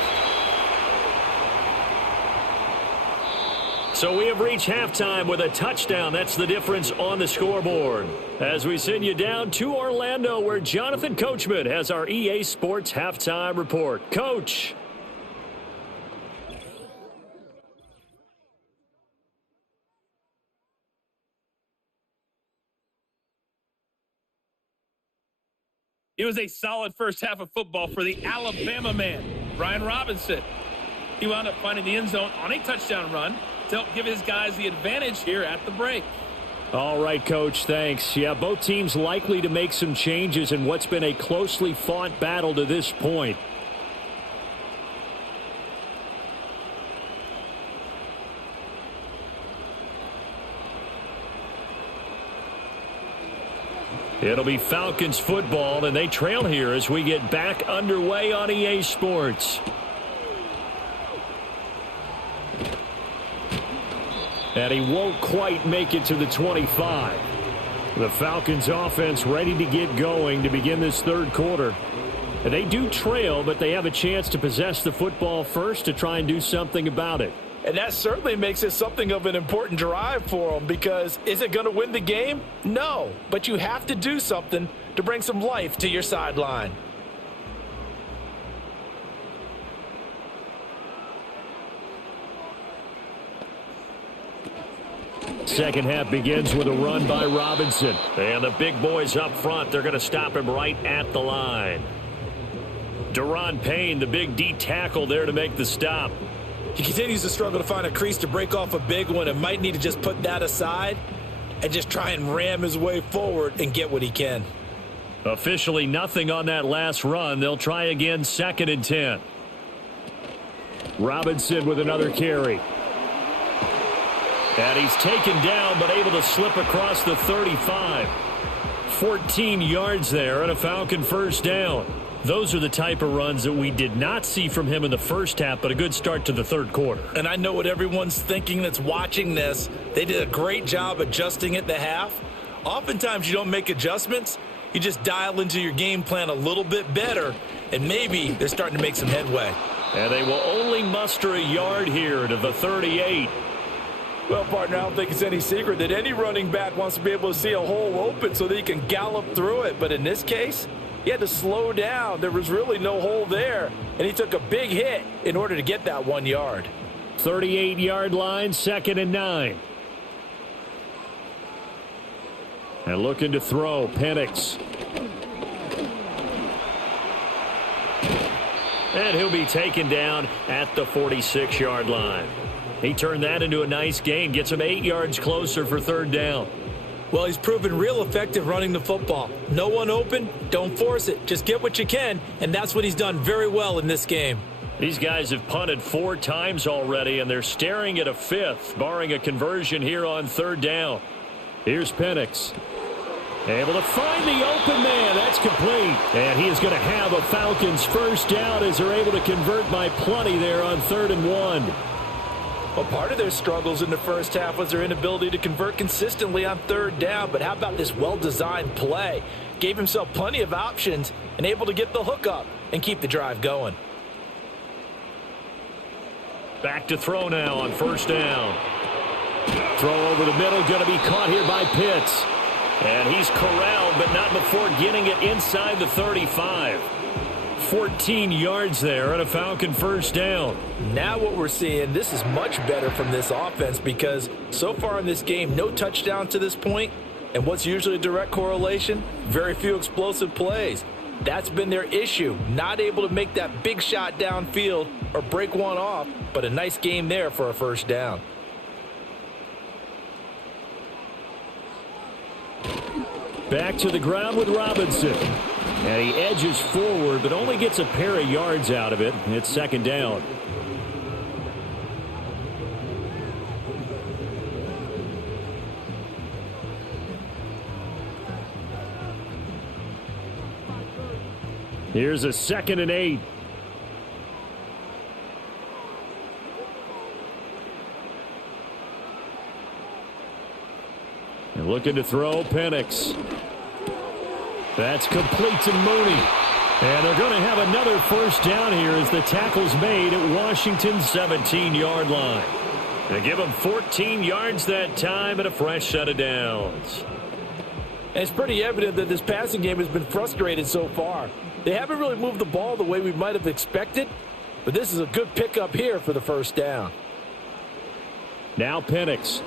So we have reached halftime with a touchdown. That's the difference on the scoreboard. As we send you down to Orlando, where Jonathan Coachman has our EA Sports halftime report. Coach. It was a solid first half of football for the Alabama man, Brian Robinson. He wound up finding the end zone on a touchdown run to help give his guys the advantage here at the break. All right, Coach, thanks. Yeah, both teams likely to make some changes in what's been a closely fought battle to this point. It'll be Falcons football, and they trail here as we get back underway on EA Sports. And he won't quite make it to the 25. The Falcons offense ready to get going to begin this third quarter. And they do trail, but they have a chance to possess the football first to try and do something about it. And that certainly makes it something of an important drive for them, because is it going to win the game? No, but you have to do something to bring some life to your sideline. Second half begins with a run by Robinson. And the big boys up front, they're going to stop him right at the line. Deron Payne, the big D tackle there to make the stop. He continues to struggle to find a crease to break off a big one and might need to just put that aside and just try and ram his way forward and get what he can. Officially nothing on that last run. They'll try again, 2nd and 10. Robinson with another carry. And he's taken down but able to slip across the 35. 14 yards there and a Falcon first down. Those are the type of runs that we did not see from him in the first half, but a good start to the third quarter. And I know what everyone's thinking that's watching this. They did a great job adjusting at the half. Oftentimes you don't make adjustments. You just dial into your game plan a little bit better, and maybe they're starting to make some headway. And they will only muster a yard here to the 38. Well, partner, I don't think it's any secret that any running back wants to be able to see a hole open so that he can gallop through it. But in this case, he had to slow down. There was really no hole there, and he took a big hit in order to get that 1 yard. 38-yard line, 2nd and 9. And looking to throw, Penix. And he'll be taken down at the 46-yard line. He turned that into a nice gain, gets him 8 yards closer for 3rd down. Well, he's proven real effective running the football. No one open, don't force it. Just get what you can, and that's what he's done very well in this game. These guys have punted 4 times already, and they're staring at a 5th, barring a conversion here on 3rd down. Here's Penix. Able to find the open man. That's complete. And he is going to have a Falcons first down as they're able to convert by plenty there on 3rd and 1. Well, part of their struggles in the first half was their inability to convert consistently on 3rd down. But how about this well-designed play? Gave himself plenty of options and able to get the hook up and keep the drive going. Back to throw now on first down. Throw over the middle, going to be caught here by Pitts. And he's corralled, but not before getting it inside the 35. 14 yards there and a Falcon first down. Now what we're seeing, this is much better from this offense because so far in this game, no touchdown to this point. And what's usually a direct correlation? Very few explosive plays. That's been their issue. Not able to make that big shot downfield or break one off, but a nice game there for a first down. Back to the ground with Robinson. And he edges forward, but only gets a pair of yards out of it. It's second down. Here's a 2nd and 8. And looking to throw, Penix. That's complete to Mooney. And they're going to have another first down here as the tackle's made at Washington's 17-yard line. They give them 14 yards that time and a fresh set of downs. And it's pretty evident that this passing game has been frustrated so far. They haven't really moved the ball the way we might have expected, but this is a good pickup here for the first down. Now Penix.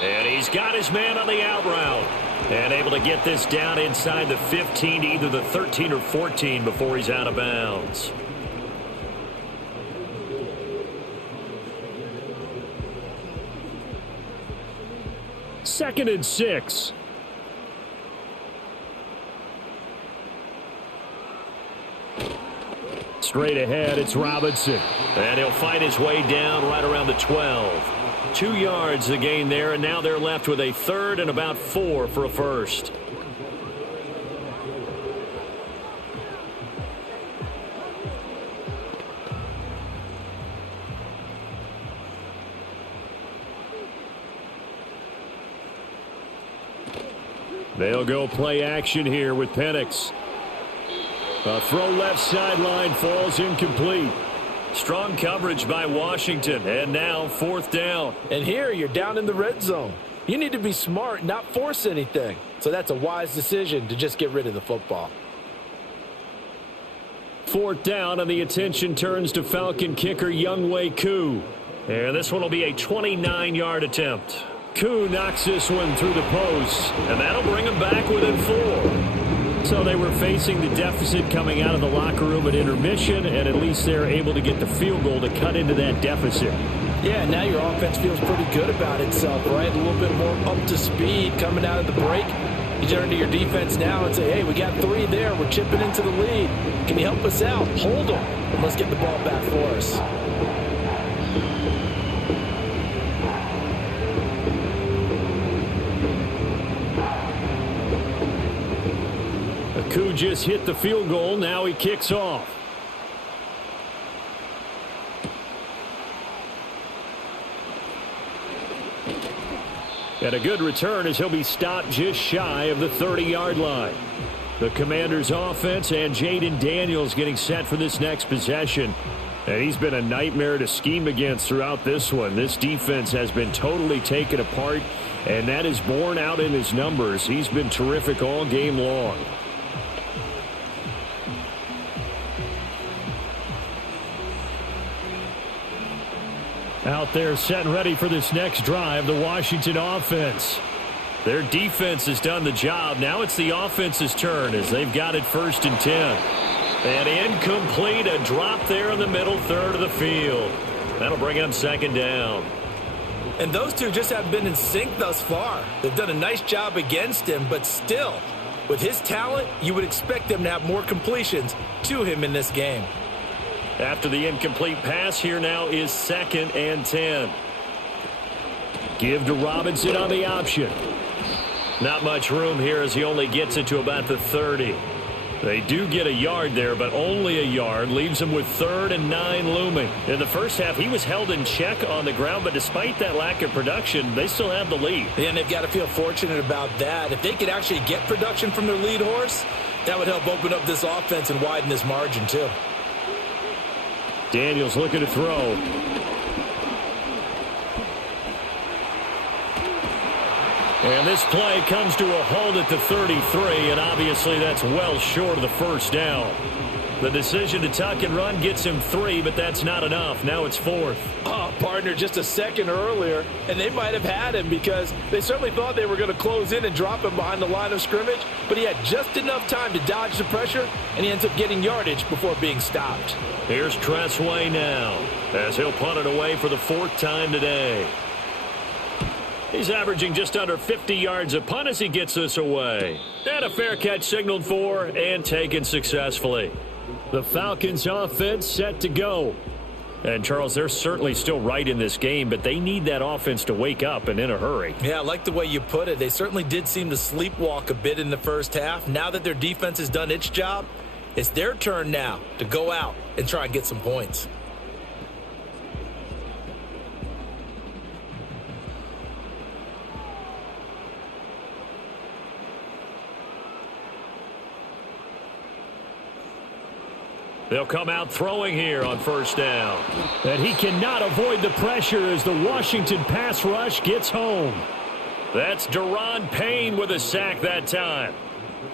And he's got his man on the out route. And able to get this down inside the 15 to either the 13 or 14 before he's out of bounds. Second and 6. Straight ahead, it's Robinson. And he'll find his way down right around the 12. 2 yards the gain there, and now they're left with a 3rd and about 4 for a first. They'll go play action here with Penix. A throw left sideline falls incomplete. Strong coverage by Washington, and now 4th down. And here you're down in the red zone. You need to be smart, not force anything. So that's a wise decision to just get rid of the football. 4th down, and the attention turns to Falcon kicker Younghoe Koo. And this one will be a 29-yard attempt. Koo knocks this one through the post, and that'll bring him back within 4. So they were facing the deficit coming out of the locker room at intermission, and at least they're able to get the field goal to cut into that deficit. Yeah, now your offense feels pretty good about itself, right? A little bit more up to speed coming out of the break. You turn to your defense now and say, hey, we got 3 there. We're chipping into the lead. Can you help us out? Hold them, and let's get the ball back for us. Koo just hit the field goal. Now he kicks off. And a good return as he'll be stopped just shy of the 30-yard line. The Commanders' offense and Jaden Daniels getting set for this next possession. And he's been a nightmare to scheme against throughout this one. This defense has been totally taken apart, and that is borne out in his numbers. He's been terrific all game long. Out there set and ready for this next drive, the Washington offense. Their defense has done the job. Now it's the offense's turn as they've got it 1st and 10. And incomplete, a drop there in the middle third of the field. That'll bring them 2nd down. And those two just have been in sync thus far. They've done a nice job against him, but still, with his talent, you would expect them to have more completions to him in this game. After the incomplete pass, here now is 2nd and 10. Give to Robinson on the option. Not much room here as he only gets it to about the 30. They do get a yard there, but only a yard. Leaves him with 3rd and 9 looming. In the first half, he was held in check on the ground, but despite that lack of production, they still have the lead. And they've got to feel fortunate about that. If they could actually get production from their lead horse, that would help open up this offense and widen this margin too. Daniels looking to throw. And this play comes to a halt at the 33, and obviously that's well short of the first down. The decision to tuck and run gets him 3, but that's not enough. Now it's 4th. Oh, partner, just a second earlier, and they might have had him because they certainly thought they were going to close in and drop him behind the line of scrimmage, but he had just enough time to dodge the pressure, and he ends up getting yardage before being stopped. Here's Tressway now as he'll punt it away for the 4th time today. He's averaging just under 50 yards a punt as he gets this away. And a fair catch signaled for and taken successfully. The Falcons offense set to go. And, Charles, they're certainly still right in this game, but they need that offense to wake up and in a hurry. Yeah, I like the way you put it. They certainly did seem to sleepwalk a bit in the first half. Now that their defense has done its job, it's their turn now to go out and try and get some points. They'll come out throwing here on first down. And he cannot avoid the pressure as the Washington pass rush gets home. That's Deron Payne with a sack that time.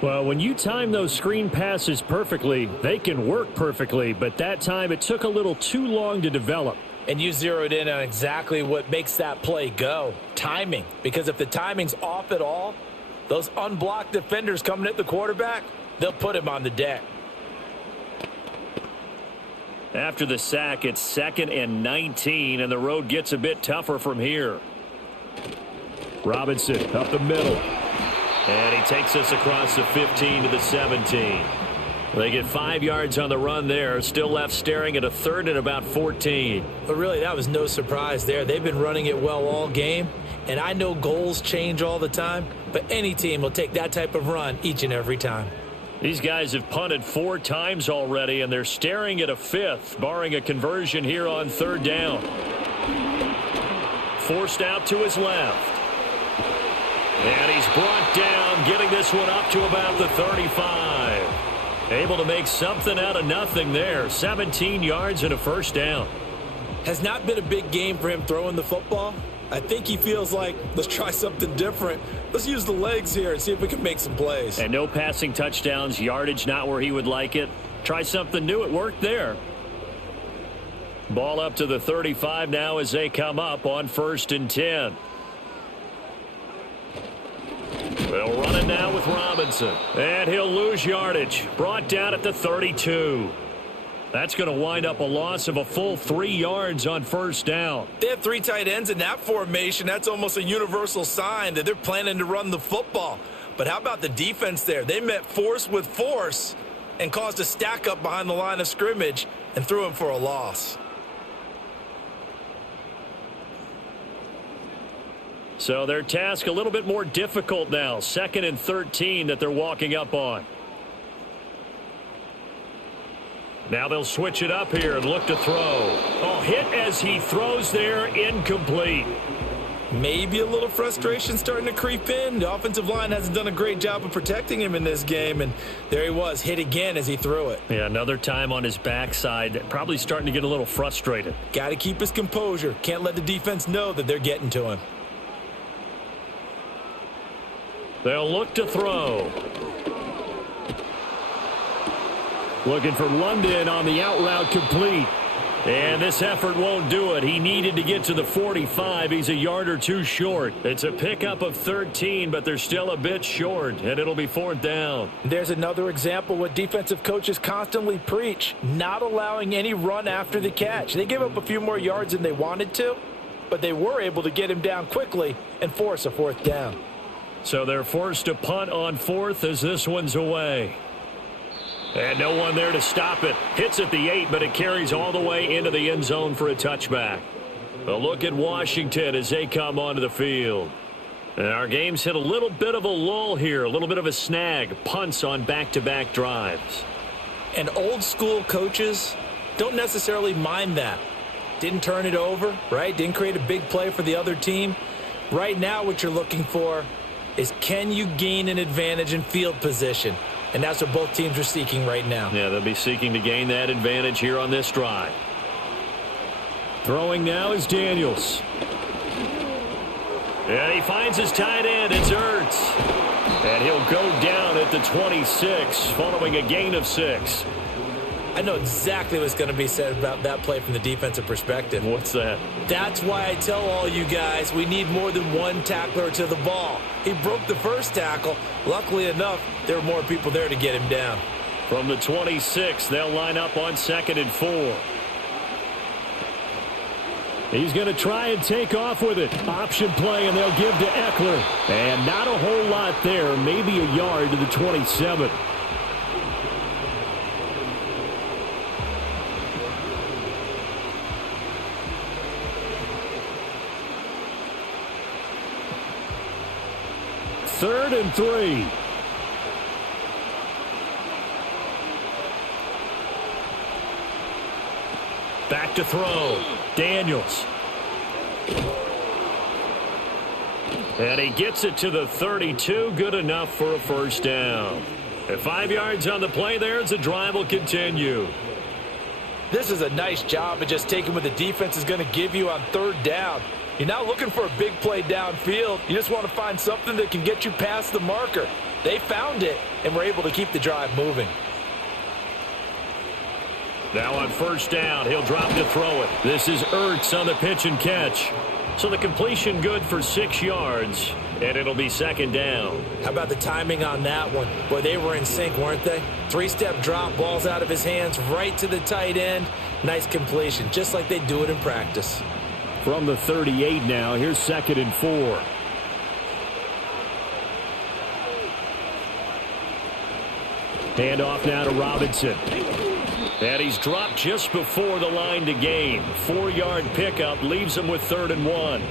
Well, when you time those screen passes perfectly, they can work perfectly, but that time it took a little too long to develop. And you zeroed in on exactly what makes that play go. Timing. Because if the timing's off at all, those unblocked defenders coming at the quarterback, they'll put him on the deck. After the sack, it's 2nd and 19, and the road gets a bit tougher from here. Robinson up the middle. And he takes us across the 15 to the 17. They get 5 yards on the run there. Still left staring at a 3rd and about 14. But really, that was no surprise there. They've been running it well all game. And I know goals change all the time, but any team will take that type of run each and every time. These guys have punted 4 times already, and they're staring at a 5th, barring a conversion here on 3rd down. Forced out to his left. And he's brought down, getting this one up to about the 35. Able to make something out of nothing there. 17 yards and a first down. Has not been a big game for him throwing the football. I think he feels like, let's try something different. Let's use the legs here and see if we can make some plays. And no passing touchdowns, yardage not where he would like it. Try something new. It worked there. Ball up to the 35 now as they come up on 1st and 10. They'll run it now with Robinson. And he'll lose yardage. Brought down at the 32. That's going to wind up a loss of a full 3 yards on first down. They have 3 tight ends in that formation. That's almost a universal sign that they're planning to run the football. But how about the defense there? They met force with force and caused a stack up behind the line of scrimmage and threw him for a loss. So their task a little bit more difficult now. 2nd and 13 that they're walking up on. Now they'll switch it up here and look to throw. Oh, hit as he throws there, incomplete. Maybe a little frustration starting to creep in. The offensive line hasn't done a great job of protecting him in this game, and there he was, hit again as he threw it. Yeah, another time on his backside, probably starting to get a little frustrated. Got to keep his composure. Can't let the defense know that they're getting to him. They'll look to throw. Looking for London on the out route, complete. And this effort won't do it. He needed to get to the 45. He's a yard or 2 short. It's a pickup of 13, but they're still a bit short, and it'll be 4th down. There's another example what defensive coaches constantly preach, not allowing any run after the catch. They gave up a few more yards than they wanted to, but they were able to get him down quickly and force a 4th down. So they're forced to punt on 4th as this one's away. And no one there to stop it. Hits at the 8, but it carries all the way into the end zone for a touchback. A look at Washington as they come onto the field. And our game's hit a little bit of a lull here, a little bit of a snag. Punts on back-to-back drives. And old school coaches don't necessarily mind that. Didn't turn it over, right? Didn't create a big play for the other team. Right now what you're looking for is, can you gain an advantage in field position? And that's what both teams are seeking right now. Yeah, they'll be seeking to gain that advantage here on this drive. Throwing now is Daniels. And he finds his tight end. It's Ertz. And he'll go down at the 26 following a gain of 6. I know exactly what's going to be said about that play from the defensive perspective. What's that? That's why I tell all you guys we need more than one tackler to the ball. He broke the first tackle. Luckily enough, there were more people there to get him down. From the 26, they'll line up on 2nd and 4. He's going to try and take off with it. Option play, and they'll give to Eckler. And not a whole lot there, maybe a yard to the 27. Third and 3. Back to throw. Daniels. And he gets it to the 32. Good enough for a first down. At 5 yards on the play there as the drive will continue. This is a nice job of just taking what the defense is going to give you on 3rd down. You're not looking for a big play downfield. You just want to find something that can get you past the marker. They found it and were able to keep the drive moving. Now on first down, he'll drop to throw it. This is Ertz on the pitch and catch. So the completion good for 6 yards, and it'll be 2nd down. How about the timing on that one? Boy, they were in sync, weren't they? 3-step drop, balls out of his hands, right to the tight end. Nice completion, just like they do it in practice. From the 38 now, here's 2nd and 4. Hand off now to Robinson. And he's dropped just before the line to gain. 4-yard pickup leaves him with 3rd and 1.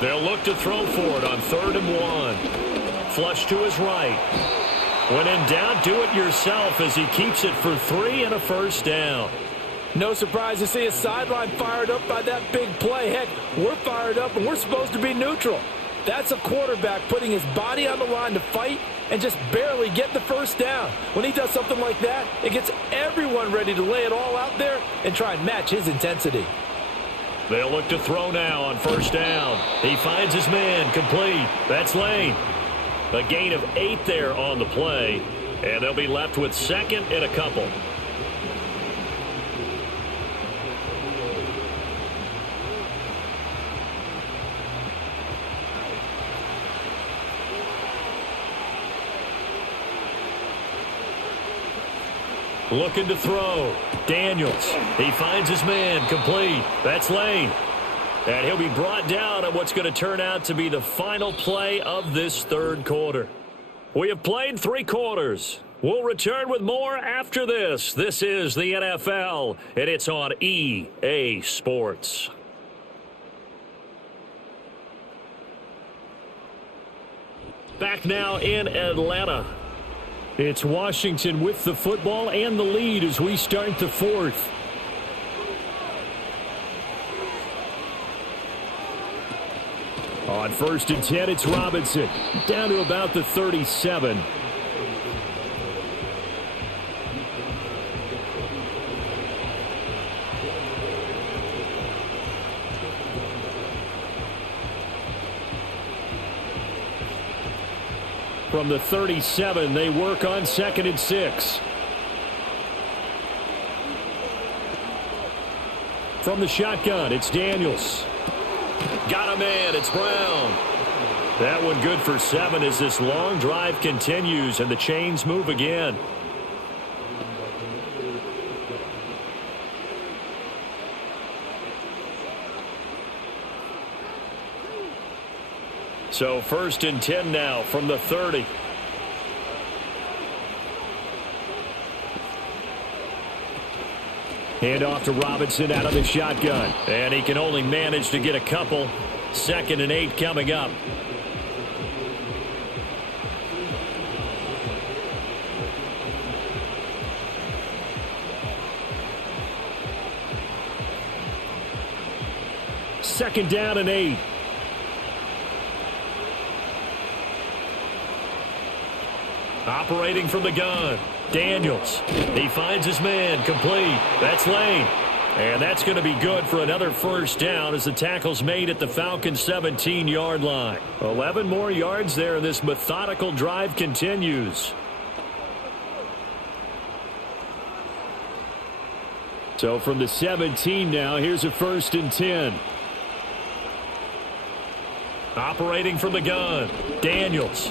They'll look to throw for it on 3rd and 1. Flush to his right. When in doubt, do it yourself as he keeps it for 3 and a first down. No surprise to see a sideline fired up by that big play. Heck, we're fired up and we're supposed to be neutral. That's a quarterback putting his body on the line to fight and just barely get the first down. When he does something like that, it gets everyone ready to lay it all out there and try and match his intensity. They'll look to throw now on first down. He finds his man, complete. That's Lane. A gain of 8 there on the play, and they'll be left with 2nd and a couple. Looking to throw. Daniels. He finds his man, complete. That's Lane. And he'll be brought down on what's going to turn out to be the final play of this 3rd quarter. We have played 3 quarters. We'll return with more after this. This is the NFL, and it's on EA Sports. Back now in Atlanta. It's Washington with the football and the lead as we start the 4th. On 1st and 10, it's Robinson. Down to about the 37. From the 37, they work on 2nd and 6. From the shotgun, it's Daniels. Got a man, it's Brown. That one good for 7 as this long drive continues and the chains move again. So 1st and 10 now from the 30. Hand off to Robinson out of the shotgun. And he can only manage to get a couple. 2nd and 8 coming up. 2nd down and 8. Operating from the gun, Daniels. He finds his man, complete. That's Lane. And that's going to be good for another 1st down as the tackle's made at the Falcons' 17-yard line. 11 more yards there, and this methodical drive continues. So from the 17 now, here's a 1st and 10. Operating from the gun, Daniels.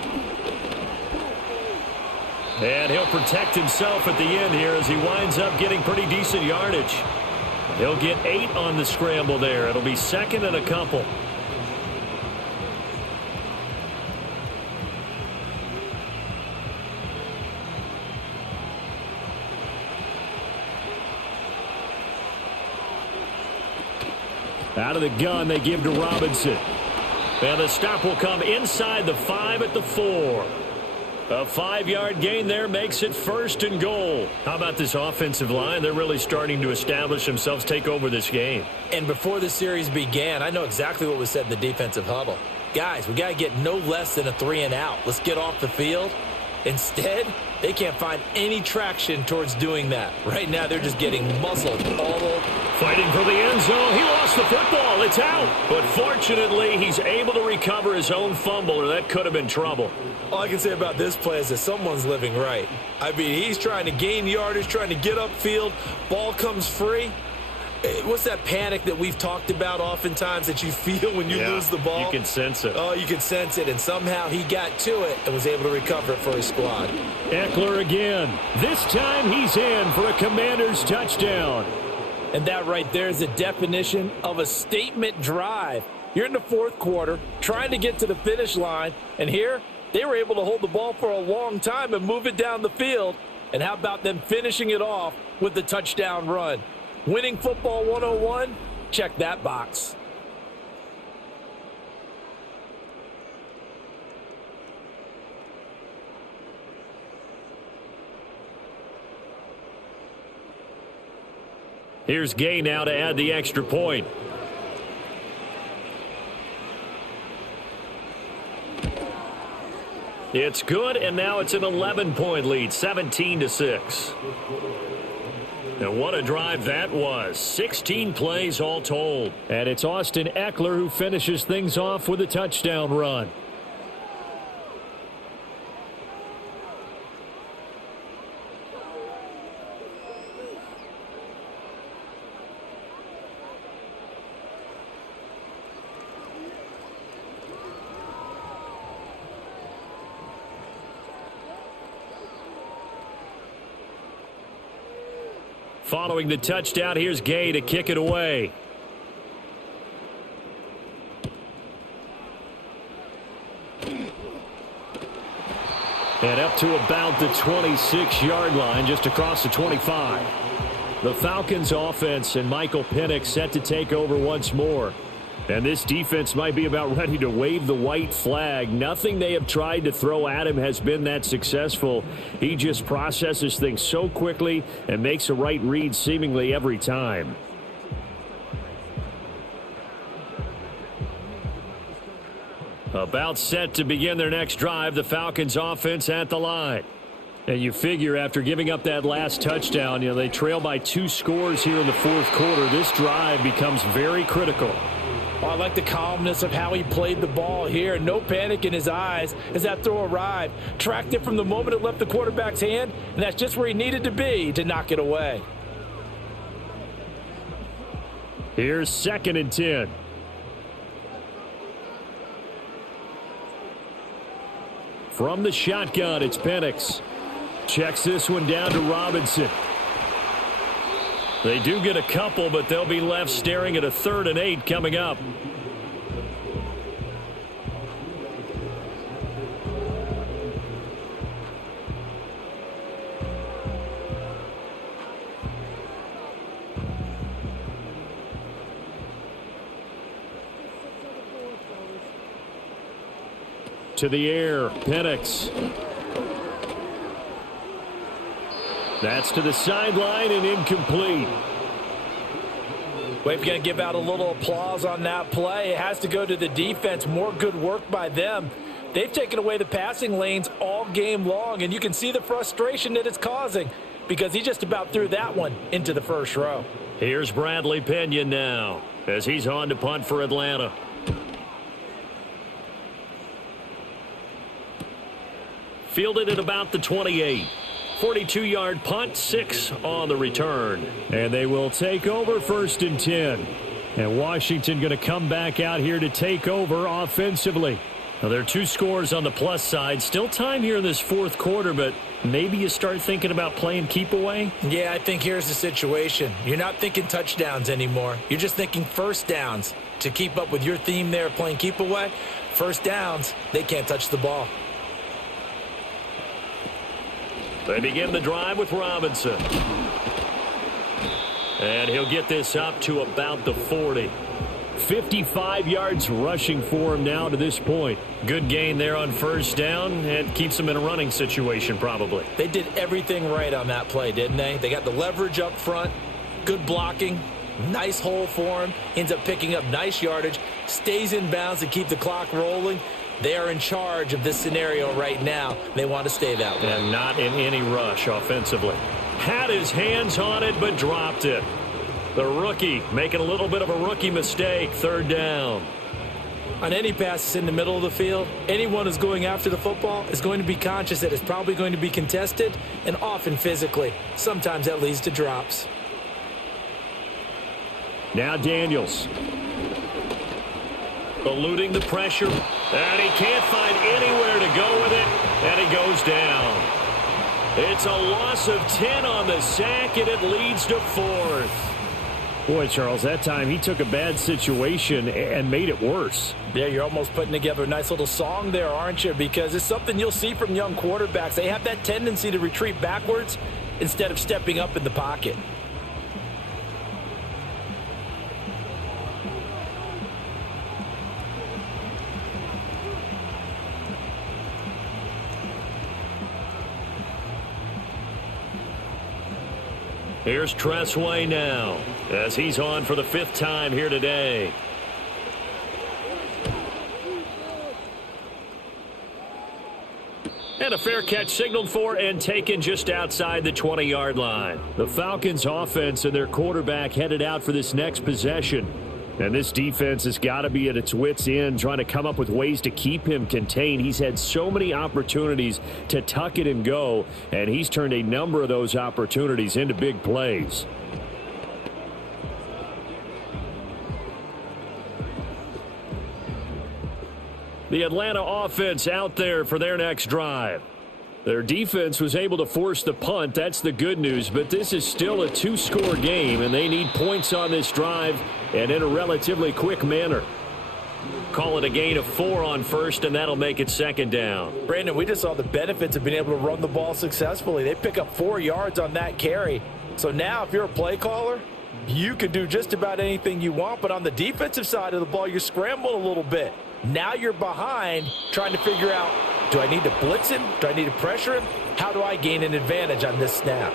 And he'll protect himself at the end here as he winds up getting pretty decent yardage. He'll get 8 on the scramble there. It'll be 2nd and a couple. Out of the gun, they give to Robinson. And the stop will come inside the 5 at the 4. A 5-yard gain there makes it 1st and goal. How about this offensive line? They're really starting to establish themselves, take over this game. And before the series began, I know exactly what was said in the defensive huddle. Guys, we got to get no less than a 3 and out. Let's get off the field. Instead, they can't find any traction towards doing that. Right now, they're just getting muzzled all over. Fighting for the end zone. He lost the football. It's out. But fortunately, he's able to recover his own fumble, or that could have been trouble. All I can say about this play is that someone's living right. I mean, he's trying to gain yardage, trying to get upfield. Ball comes free. What's that panic that we've talked about oftentimes that you feel when you lose the ball? You can sense it. Oh, you can sense it, and somehow he got to it and was able to recover it for his squad. Eckler again. This time he's in for a Commanders touchdown. And that right there is the definition of a statement drive. You're in the 4th quarter, trying to get to the finish line, and here they were able to hold the ball for a long time and move it down the field. And how about them finishing it off with the touchdown run? Winning football 101, check that box. Here's Gay now to add the extra point. It's good, and now it's an 11-point lead, 17-6. And what a drive that was. 16 plays all told. And it's Austin Eckler who finishes things off with a touchdown run. Following the touchdown, here's Gay to kick it away. And up to about the 26-yard line, just across the 25. The Falcons offense and Michael Penix set to take over once more. And this defense might be about ready to wave the white flag. Nothing they have tried to throw at him has been that successful. He just processes things so quickly and makes a right read seemingly every time. About set to begin their next drive, the Falcons offense at the line. And you figure after giving up that last touchdown, they trail by 2 scores here in the 4th quarter. This drive becomes very critical. Oh, I like the calmness of how he played the ball here. No panic in his eyes as that throw arrived. Tracked it from the moment it left the quarterback's hand, and that's just where he needed to be to knock it away. Here's 2nd and 10. From the shotgun, it's Penix. Checks this one down to Robinson. They do get a couple, but they'll be left staring at a 3rd and 8 coming up. To the air, Penix. That's to the sideline and incomplete. Well, if you're going to give out a little applause on that play, it has to go to the defense. More good work by them. They've taken away the passing lanes all game long, and you can see the frustration that it's causing because he just about threw that one into the first row. Here's Bradley Pinion now as he's on to punt for Atlanta. Fielded at about the 28. 42-yard punt, 6 on the return. And they will take over 1st and 10. And Washington going to come back out here to take over offensively. Now, there are 2 scores on the plus side. Still time here in this 4th quarter, but maybe you start thinking about playing keep away? Yeah, I think here's the situation. You're not thinking touchdowns anymore. You're just thinking first downs. To keep up with your theme there, playing keep away, first downs, they can't touch the ball. They begin the drive with Robinson. And he'll get this up to about the 40. 55 yards rushing for him now to this point. Good gain there on first down and keeps him in a running situation probably. They did everything right on that play, didn't they? They got the leverage up front, good blocking, nice hole for him, ends up picking up nice yardage, stays in bounds to keep the clock rolling. They are in charge of this scenario right now. They want to stay that way. And not in any rush offensively. Had his hands on it, but dropped it. The rookie making a little bit of a rookie mistake. 3rd down. On any passes in the middle of the field, anyone who's going after the football is going to be conscious that it's probably going to be contested and often physically. Sometimes that leads to drops. Now Daniels. Eluding the pressure, and he can't find anywhere to go with it, and he goes down. It's a loss of 10 on the sack, and it leads to 4th. Boy, Charles, that time he took a bad situation and made it worse. Yeah, you're almost putting together a nice little song there, aren't you? Because it's something you'll see from young quarterbacks. They have that tendency to retreat backwards instead of stepping up in the pocket. Here's Tressway now as he's on for the 5th time here today. And a fair catch signaled for and taken just outside the 20-yard line. The Falcons offense and their quarterback headed out for this next possession. And this defense has got to be at its wits' end trying to come up with ways to keep him contained. He's had so many opportunities to tuck it and go, and he's turned a number of those opportunities into big plays. The Atlanta offense out there for their next drive. Their defense was able to force the punt. That's the good news, but this is still a 2-score game, and they need points on this drive and in a relatively quick manner. Call it a gain of 4 on first, and that'll make it 2nd down. Brandon, we just saw the benefits of being able to run the ball successfully. They pick up 4 yards on that carry. So now if you're a play caller, you can do just about anything you want, but on the defensive side of the ball, you scramble a little bit. Now you're behind trying to figure out, do I need to blitz him? Do I need to pressure him? How do I gain an advantage on this snap?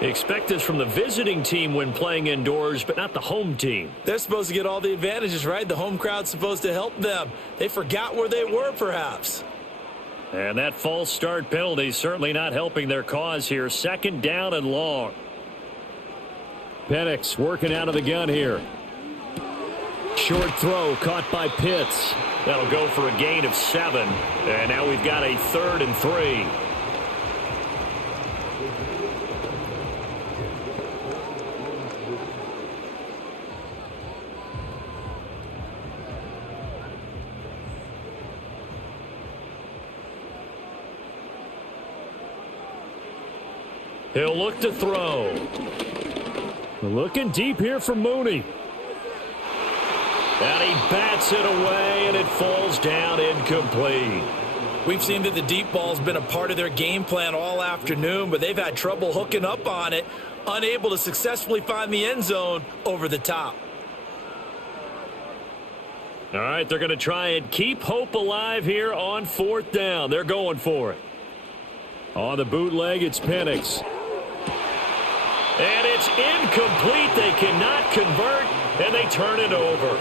Expect this from the visiting team when playing indoors, but not the home team. They're supposed to get all the advantages, right? The home crowd's supposed to help them. They forgot where they were, perhaps. And that false start penalty certainly not helping their cause here. 2nd down and long. Penix working out of the gun here. Short throw caught by Pitts. That'll go for a gain of 7. And now we've got a 3rd and 3. He'll look to throw. Looking deep here for Mooney. And he bats it away, and it falls down incomplete. We've seen that the deep ball's been a part of their game plan all afternoon, but they've had trouble hooking up on it, unable to successfully find the end zone over the top. All right, they're going to try and keep hope alive here on 4th down. They're going for it. On the bootleg, it's Penix. And it's incomplete. They cannot convert, and they turn it over.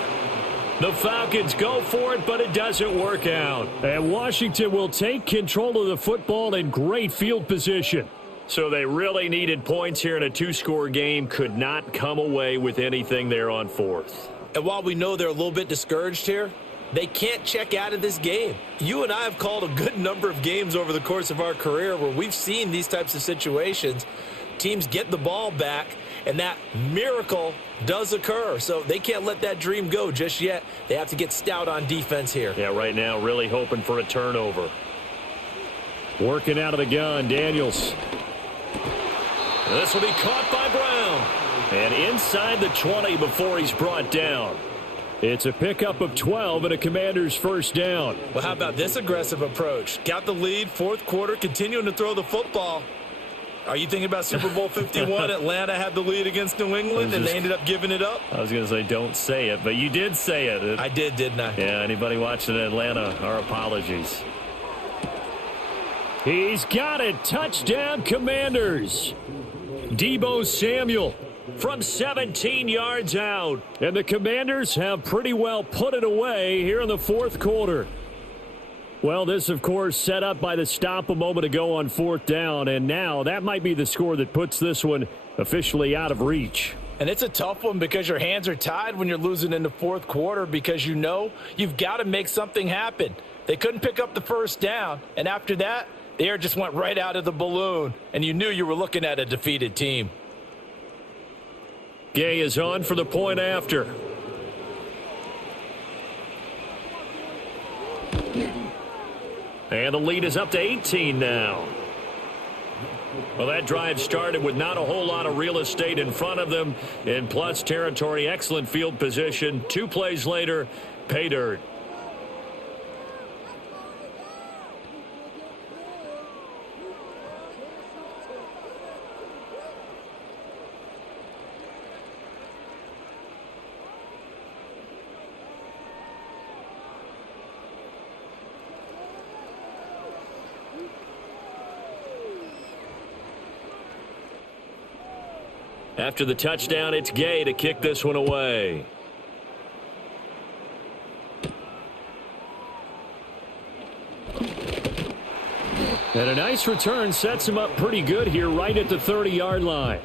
The Falcons go for it, but it doesn't work out. And Washington will take control of the football in great field position. So they really needed points here in a two-score game. Could not come away with anything there on fourth. And while we know they're a little bit discouraged here, they can't check out of this game. You and I have called a good number of games over the course of our career where we've seen these types of situations. Teams get the ball back, and that miracle does occur. So they can't let that dream go just yet. They have to get stout on defense here. Yeah, right now really hoping for a turnover. Working out of the gun, Daniels. This will be caught by Brown. And inside the 20 before he's brought down. It's a pickup of 12 and a Commander's first down. Well, how about this aggressive approach? Got the lead, fourth quarter, continuing to throw the football. Are you thinking about Super Bowl 51? Atlanta had the lead against New England, and they ended up giving it up? I was going to say don't say it, but you did say it. I did, didn't I? Yeah, anybody watching Atlanta, our apologies. He's got it. Touchdown, Commanders. Deebo Samuel from 17 yards out. And the Commanders have pretty well put it away here in the fourth quarter. Well, this, of course, set up by the stop a moment ago on fourth down, and now that might be the score that puts this one officially out of reach. And it's a tough one because your hands are tied when you're losing in the fourth quarter because you know you've got to make something happen. They couldn't pick up the first down, and after that, the air just went right out of the balloon, and you knew you were looking at a defeated team. Gay is on for the point after. And the lead is up to 18 now. Well, that drive started with not a whole lot of real estate in front of them. In plus territory, excellent field position. 2 plays later, pay dirt. After the touchdown, it's Gay to kick this one away. And a nice return sets him up pretty good here right at the 30-yard line.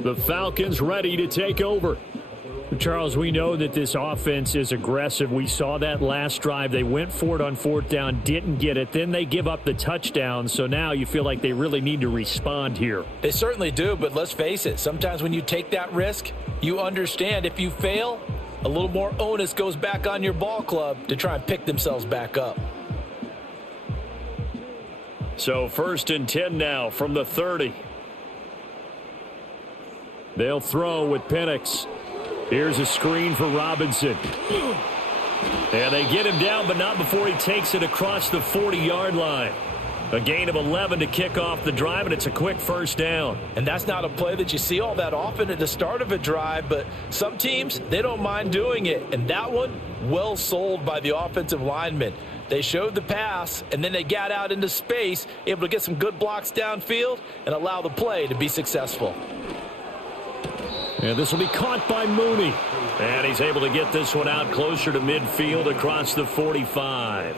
The Falcons ready to take over. Charles, we know that this offense is aggressive. We saw that last drive. They went for it on fourth down, didn't get it. Then they give up the touchdown. So now you feel like they really need to respond here. They certainly do, but let's face it. Sometimes when you take that risk, you understand if you fail, a little more onus goes back on your ball club to try and pick themselves back up. So 1st and 10 now from the 30. They'll throw with Penix. Here's a screen for Robinson. And they get him down, but not before he takes it across the 40-yard line. A gain of 11 to kick off the drive, and it's a quick first down. And that's not a play that you see all that often at the start of a drive, but some teams, they don't mind doing it. And that one, well sold by the offensive lineman. They showed the pass, and then they got out into space, able to get some good blocks downfield and allow the play to be successful. And this will be caught by Mooney. And he's able to get this one out closer to midfield across the 45.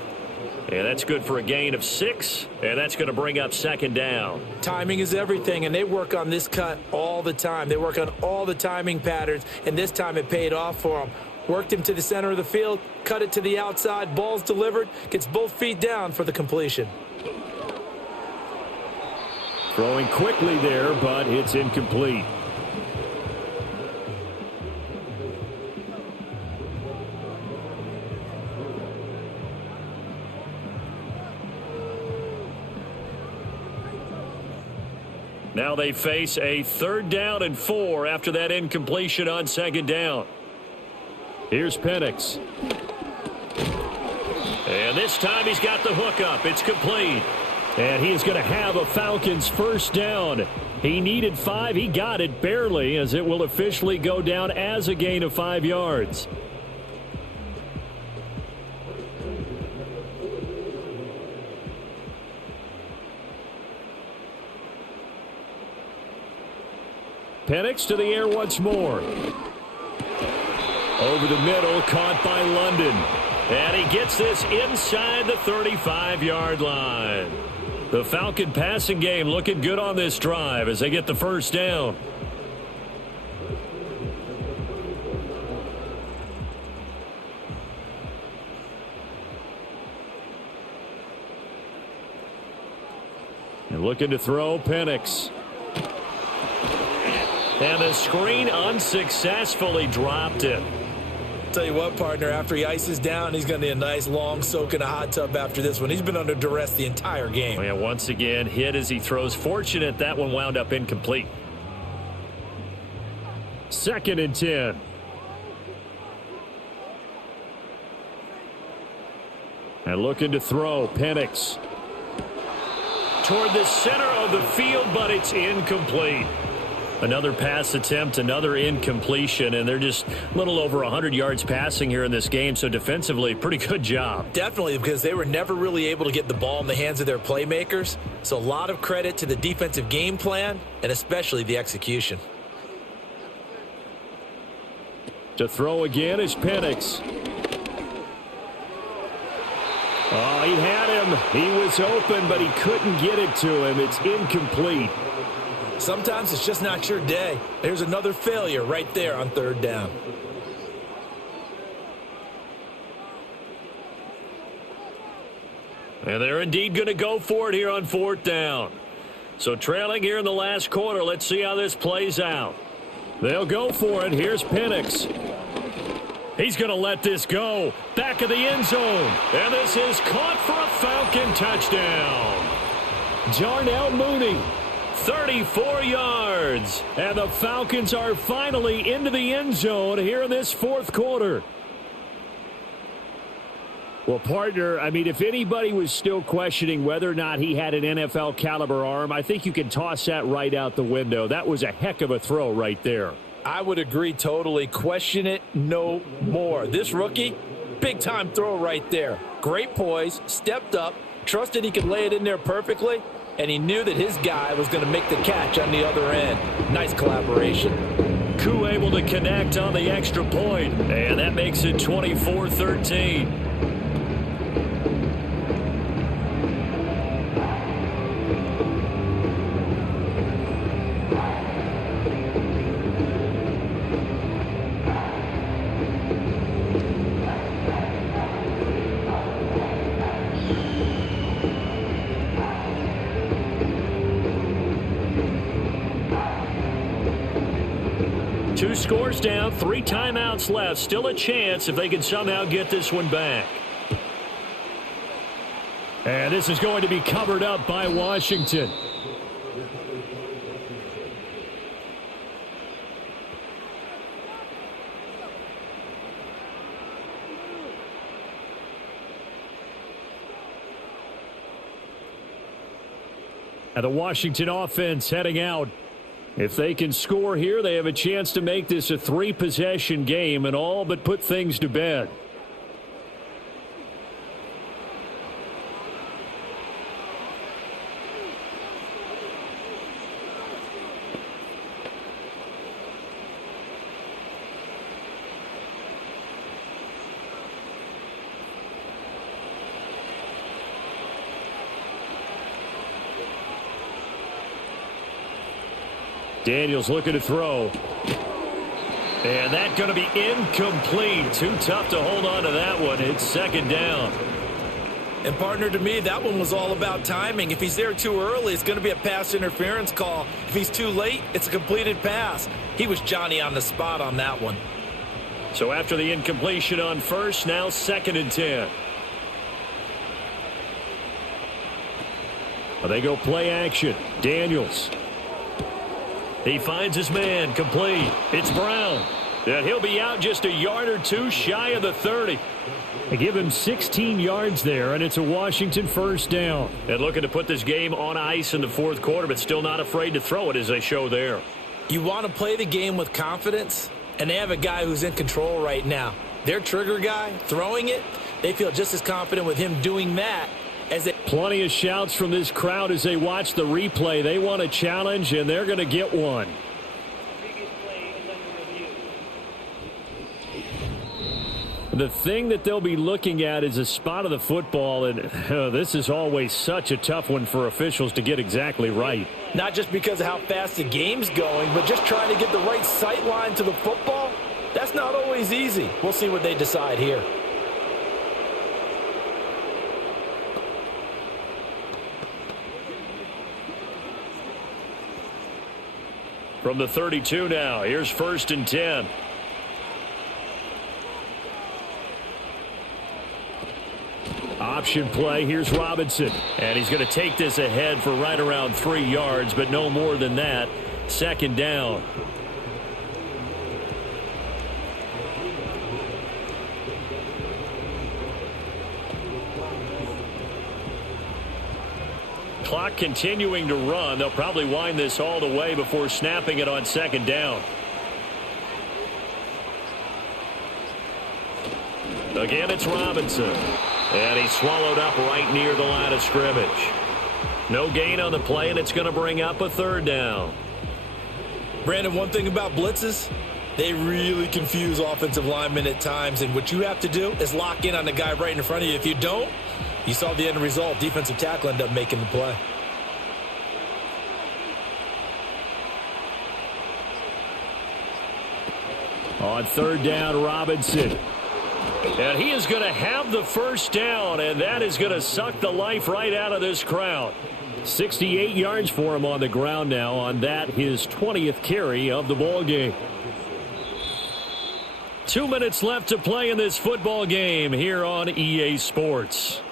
And that's good for a gain of 6. And that's going to bring up second down. Timing is everything, and they work on this cut all the time. They work on all the timing patterns, and this time it paid off for them. Worked him to the center of the field, cut it to the outside, ball's delivered, gets both feet down for the completion. Throwing quickly there, but it's incomplete. Now they face a 3rd down and 4 after that incompletion on 2nd down. Here's Penix. And this time he's got the hook up. It's complete. And he is going to have a Falcons first down. He needed 5. He got it barely, as it will officially go down as a gain of 5 yards. Penix to the air once more. Over the middle, caught by London. And he gets this inside the 35-yard line. The Falcon passing game looking good on this drive as they get the first down. And looking to throw, Penix. And the screen unsuccessfully dropped it. Tell you what, partner, after he ices down, he's going to need a nice long soak in a hot tub after this one. He's been under duress the entire game. And once again, hit as he throws. Fortunate that one wound up incomplete. 2nd and 10. And looking to throw, Penix. Toward the center of the field, but it's incomplete. Another pass attempt, another incompletion, and they're just a little over 100 yards passing here in this game, so defensively, pretty good job. Definitely, because they were never really able to get the ball in the hands of their playmakers, so a lot of credit to the defensive game plan, and especially the execution. To throw again is Penix. Oh, he had him. He was open, but he couldn't get it to him. It's incomplete. Sometimes it's just not your day. There's another failure right there on 3rd down. And they're indeed going to go for it here on 4th down. So trailing here in the last quarter, let's see how this plays out. They'll go for it. Here's Penix. He's going to let this go. Back of the end zone. And this is caught for a Falcon touchdown. Darnell Mooney. 34 yards. And the Falcons are finally into the end zone here in this 4th quarter. Well, partner, I mean, if anybody was still questioning whether or not he had an NFL caliber arm, I think you can toss that right out the window. That was a heck of a throw right there. I would agree totally. Question it no more. This rookie, big-time throw right there. Great poise, stepped up, trusted he could lay it in there perfectly, and he knew that his guy was going to make the catch on the other end. Nice collaboration. Koo able to connect on the extra point, and that makes it 24-13. Two scores down, 3 timeouts left. Still a chance if they can somehow get this one back. And this is going to be covered up by Washington. And the Washington offense heading out. If they can score here, they have a chance to make this a 3-possession game and all but put things to bed. Daniels looking to throw. And that's going to be incomplete. Too tough to hold on to that one. It's 2nd down. And partner, to me, that one was all about timing. If he's there too early, it's going to be a pass interference call. If he's too late, it's a completed pass. He was Johnny on the spot on that one. So after the incompletion on first, now 2nd and 10. Well, they go play action. Daniels. He finds his man, complete. It's Brown. And he'll be out just a yard or two shy of the 30. They give him 16 yards there, and it's a Washington 1st down. And looking to put this game on ice in the 4th quarter, but still not afraid to throw it as they show there. You want to play the game with confidence, and they have a guy who's in control right now. Their trigger guy, throwing it, they feel just as confident with him doing that as they... Plenty of shouts from this crowd as they watch the replay. They want a challenge, and they're going to get one. The thing that they'll be looking at is a spot of the football, and this is always such a tough one for officials to get exactly right. Not just because of how fast the game's going, but just trying to get the right sight line to the football. That's not always easy. We'll see what they decide here. From the 32 now, here's 1st and 10. Option play, here's Robinson. And he's going to take this ahead for right around 3 yards, but no more than that. 2nd down. Clock continuing to run. They'll probably wind this all the way before snapping it on 2nd down. Again, it's Robinson. And he's swallowed up right near the line of scrimmage. No gain on the play, and it's going to bring up a 3rd down. Brandon, one thing about blitzes, they really confuse offensive linemen at times, and what you have to do is lock in on the guy right in front of you. If you don't, you saw the end result. Defensive tackle ended up making the play. On 3rd down, Robinson. And he is going to have the 1st down, and that is going to suck the life right out of this crowd. 68 yards for him on the ground now on that, his 20th carry of the ball game. 2 minutes left to play in this football game here on EA Sports.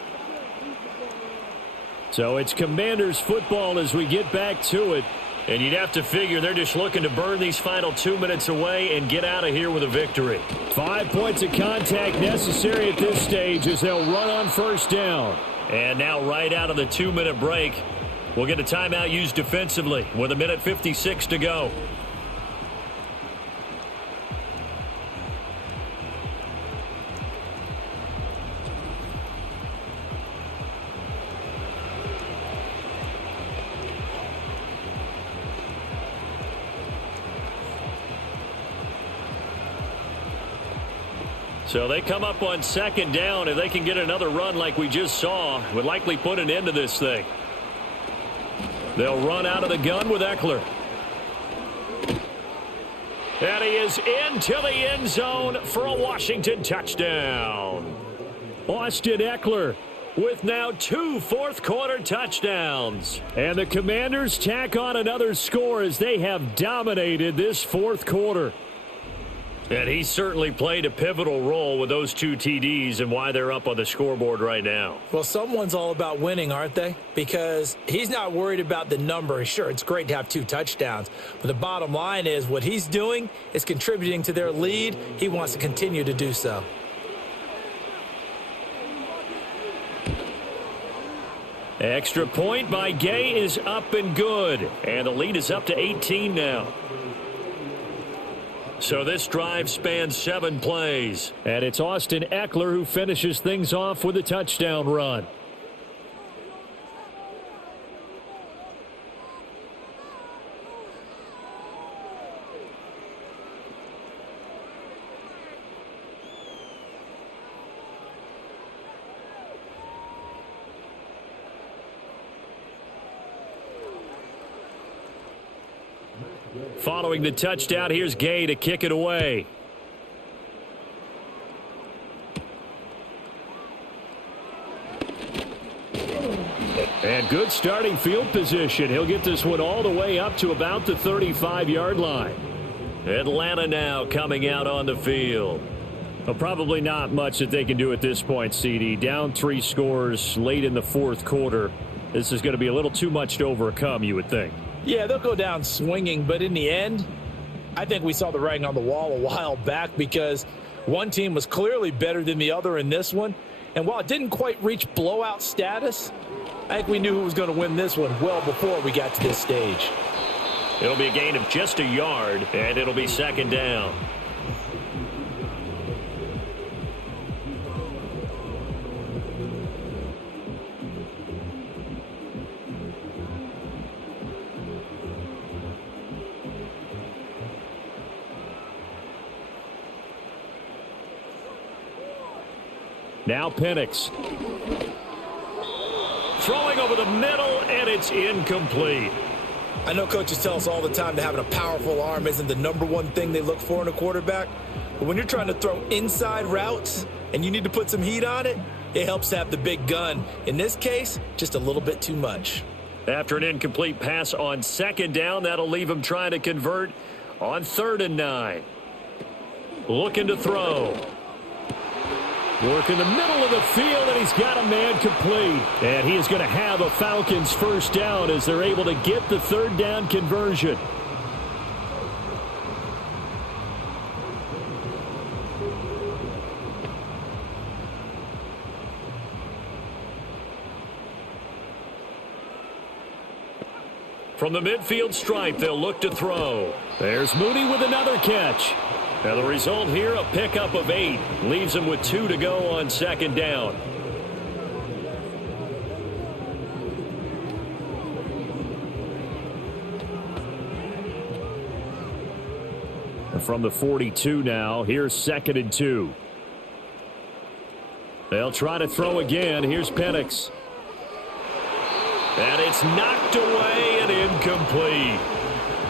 So it's Commanders football as we get back to it. And you'd have to figure they're just looking to burn these final 2 minutes away and get out of here with a victory. 5 points of contact necessary at this stage as they'll run on 1st down. And now right out of the 2-minute break, we'll get a timeout used defensively with 1:56 to go. So they come up on 2nd down. If they can get another run like we just saw, would likely put an end to this thing. They'll run out of the gun with Eckler. And he is into the end zone for a Washington touchdown. Austin Eckler with now 2 fourth-quarter touchdowns. And the Commanders tack on another score as they have dominated this 4th quarter. And he certainly played a pivotal role with those 2 TDs and why they're up on the scoreboard right now. Well, someone's all about winning, aren't they? Because he's not worried about the number. Sure, it's great to have 2 touchdowns. But the bottom line is what he's doing is contributing to their lead. He wants to continue to do so. Extra point by Gay is up and good. And the lead is up to 18 now. So this drive spans 7 plays. And it's Austin Eckler who finishes things off with a touchdown run. Following the touchdown, here's Gay to kick it away. And good starting field position. He'll get this one all the way up to about the 35-yard line. Atlanta now coming out on the field. Well, probably not much that they can do at this point, CD. Down 3 scores late in the 4th quarter. This is going to be a little too much to overcome, you would think. Yeah, they'll go down swinging, but in the end, I think we saw the writing on the wall a while back because one team was clearly better than the other in this one. And while it didn't quite reach blowout status, I think we knew who was going to win this one well before we got to this stage. It'll be a gain of just a yard, and it'll be 2nd down. Now Penix. Throwing over the middle, and it's incomplete. I know coaches tell us all the time that having a powerful arm isn't the #1 thing they look for in a quarterback. But when you're trying to throw inside routes and you need to put some heat on it, it helps to have the big gun. In this case, just a little bit too much. After an incomplete pass on second down, that'll leave him trying to convert on 3rd and 9. Looking to throw. Work in the middle of the field, and he's got a man complete. And he is going to have a Falcons first down as they're able to get the 3rd down conversion. From the midfield stripe, they'll look to throw. There's Mooney with another catch. Now the result here, a pickup of 8. Leaves him with 2 to go on 2nd down. From the 42 now, here's 2nd and 2. They'll try to throw again. Here's Penix. And it's knocked away and incomplete.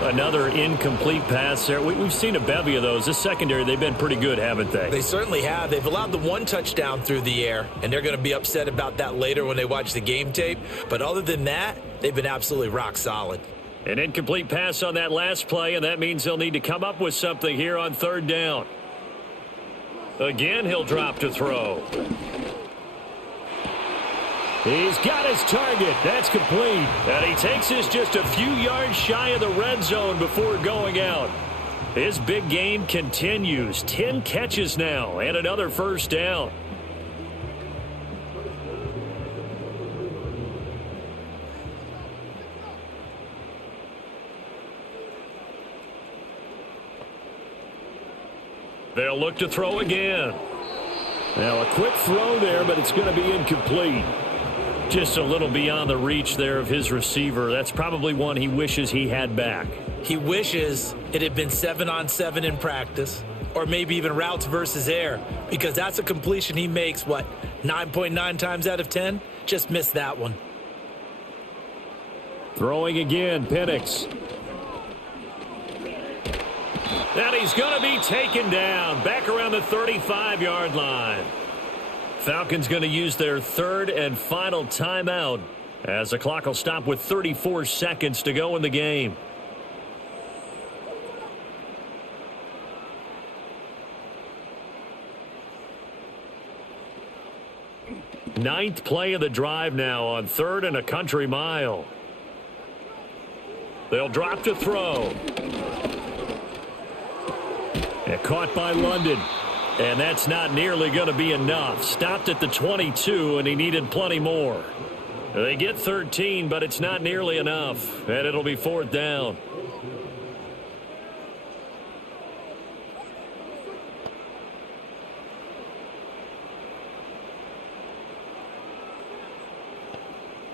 Another incomplete pass there. We've seen a bevy of those. This secondary, they've been pretty good, haven't they? They certainly have. They've allowed the 1 touchdown through the air, and they're going to be upset about that later when they watch the game tape. But other than that, they've been absolutely rock solid. An incomplete pass on that last play, and that means they'll need to come up with something here on 3rd down. Again, he'll drop to throw. He's got his target. That's complete. And he takes this just a few yards shy of the red zone before going out. His big game continues. 10 catches now and another first down. They'll look to throw again. Now a quick throw there, but it's going to be incomplete. Just a little beyond the reach there of his receiver. That's probably one he wishes he had back. He wishes it had been 7-on-7 in practice, or maybe even routes versus air, because that's a completion he makes, 9.9 times out of 10? Just missed that one. Throwing again, Penix. And he's going to be taken down back around the 35-yard line. Falcons going to use their 3rd and final timeout as the clock will stop with 34 seconds to go in the game. Ninth play of the drive now on 3rd and a country mile. They'll drop to throw. And caught by London. And that's not nearly going to be enough. Stopped at the 22, and he needed plenty more. They get 13, but it's not nearly enough. And it'll be 4th down.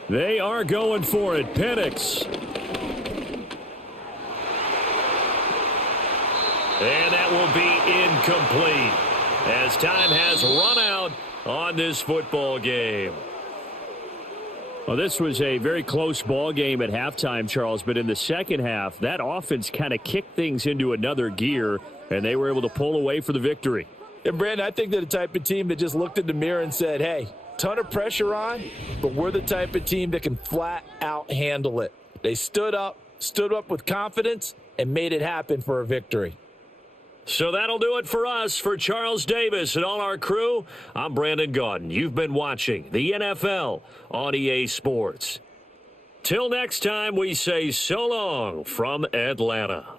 They are going for it. Penix. And that will be incomplete as time has run out on this football game. Well, this was a very close ball game at halftime, Charles, but in the second half, that offense kind of kicked things into another gear, and they were able to pull away for the victory. And, Brandon, I think they're the type of team that just looked in the mirror and said, hey, ton of pressure on, but we're the type of team that can flat out handle it. They stood up with confidence, and made it happen for a victory. So that'll do it for us. For Charles Davis and all our crew, I'm Brandon Gaudin. You've been watching the NFL on EA Sports. Till next time, we say so long from Atlanta.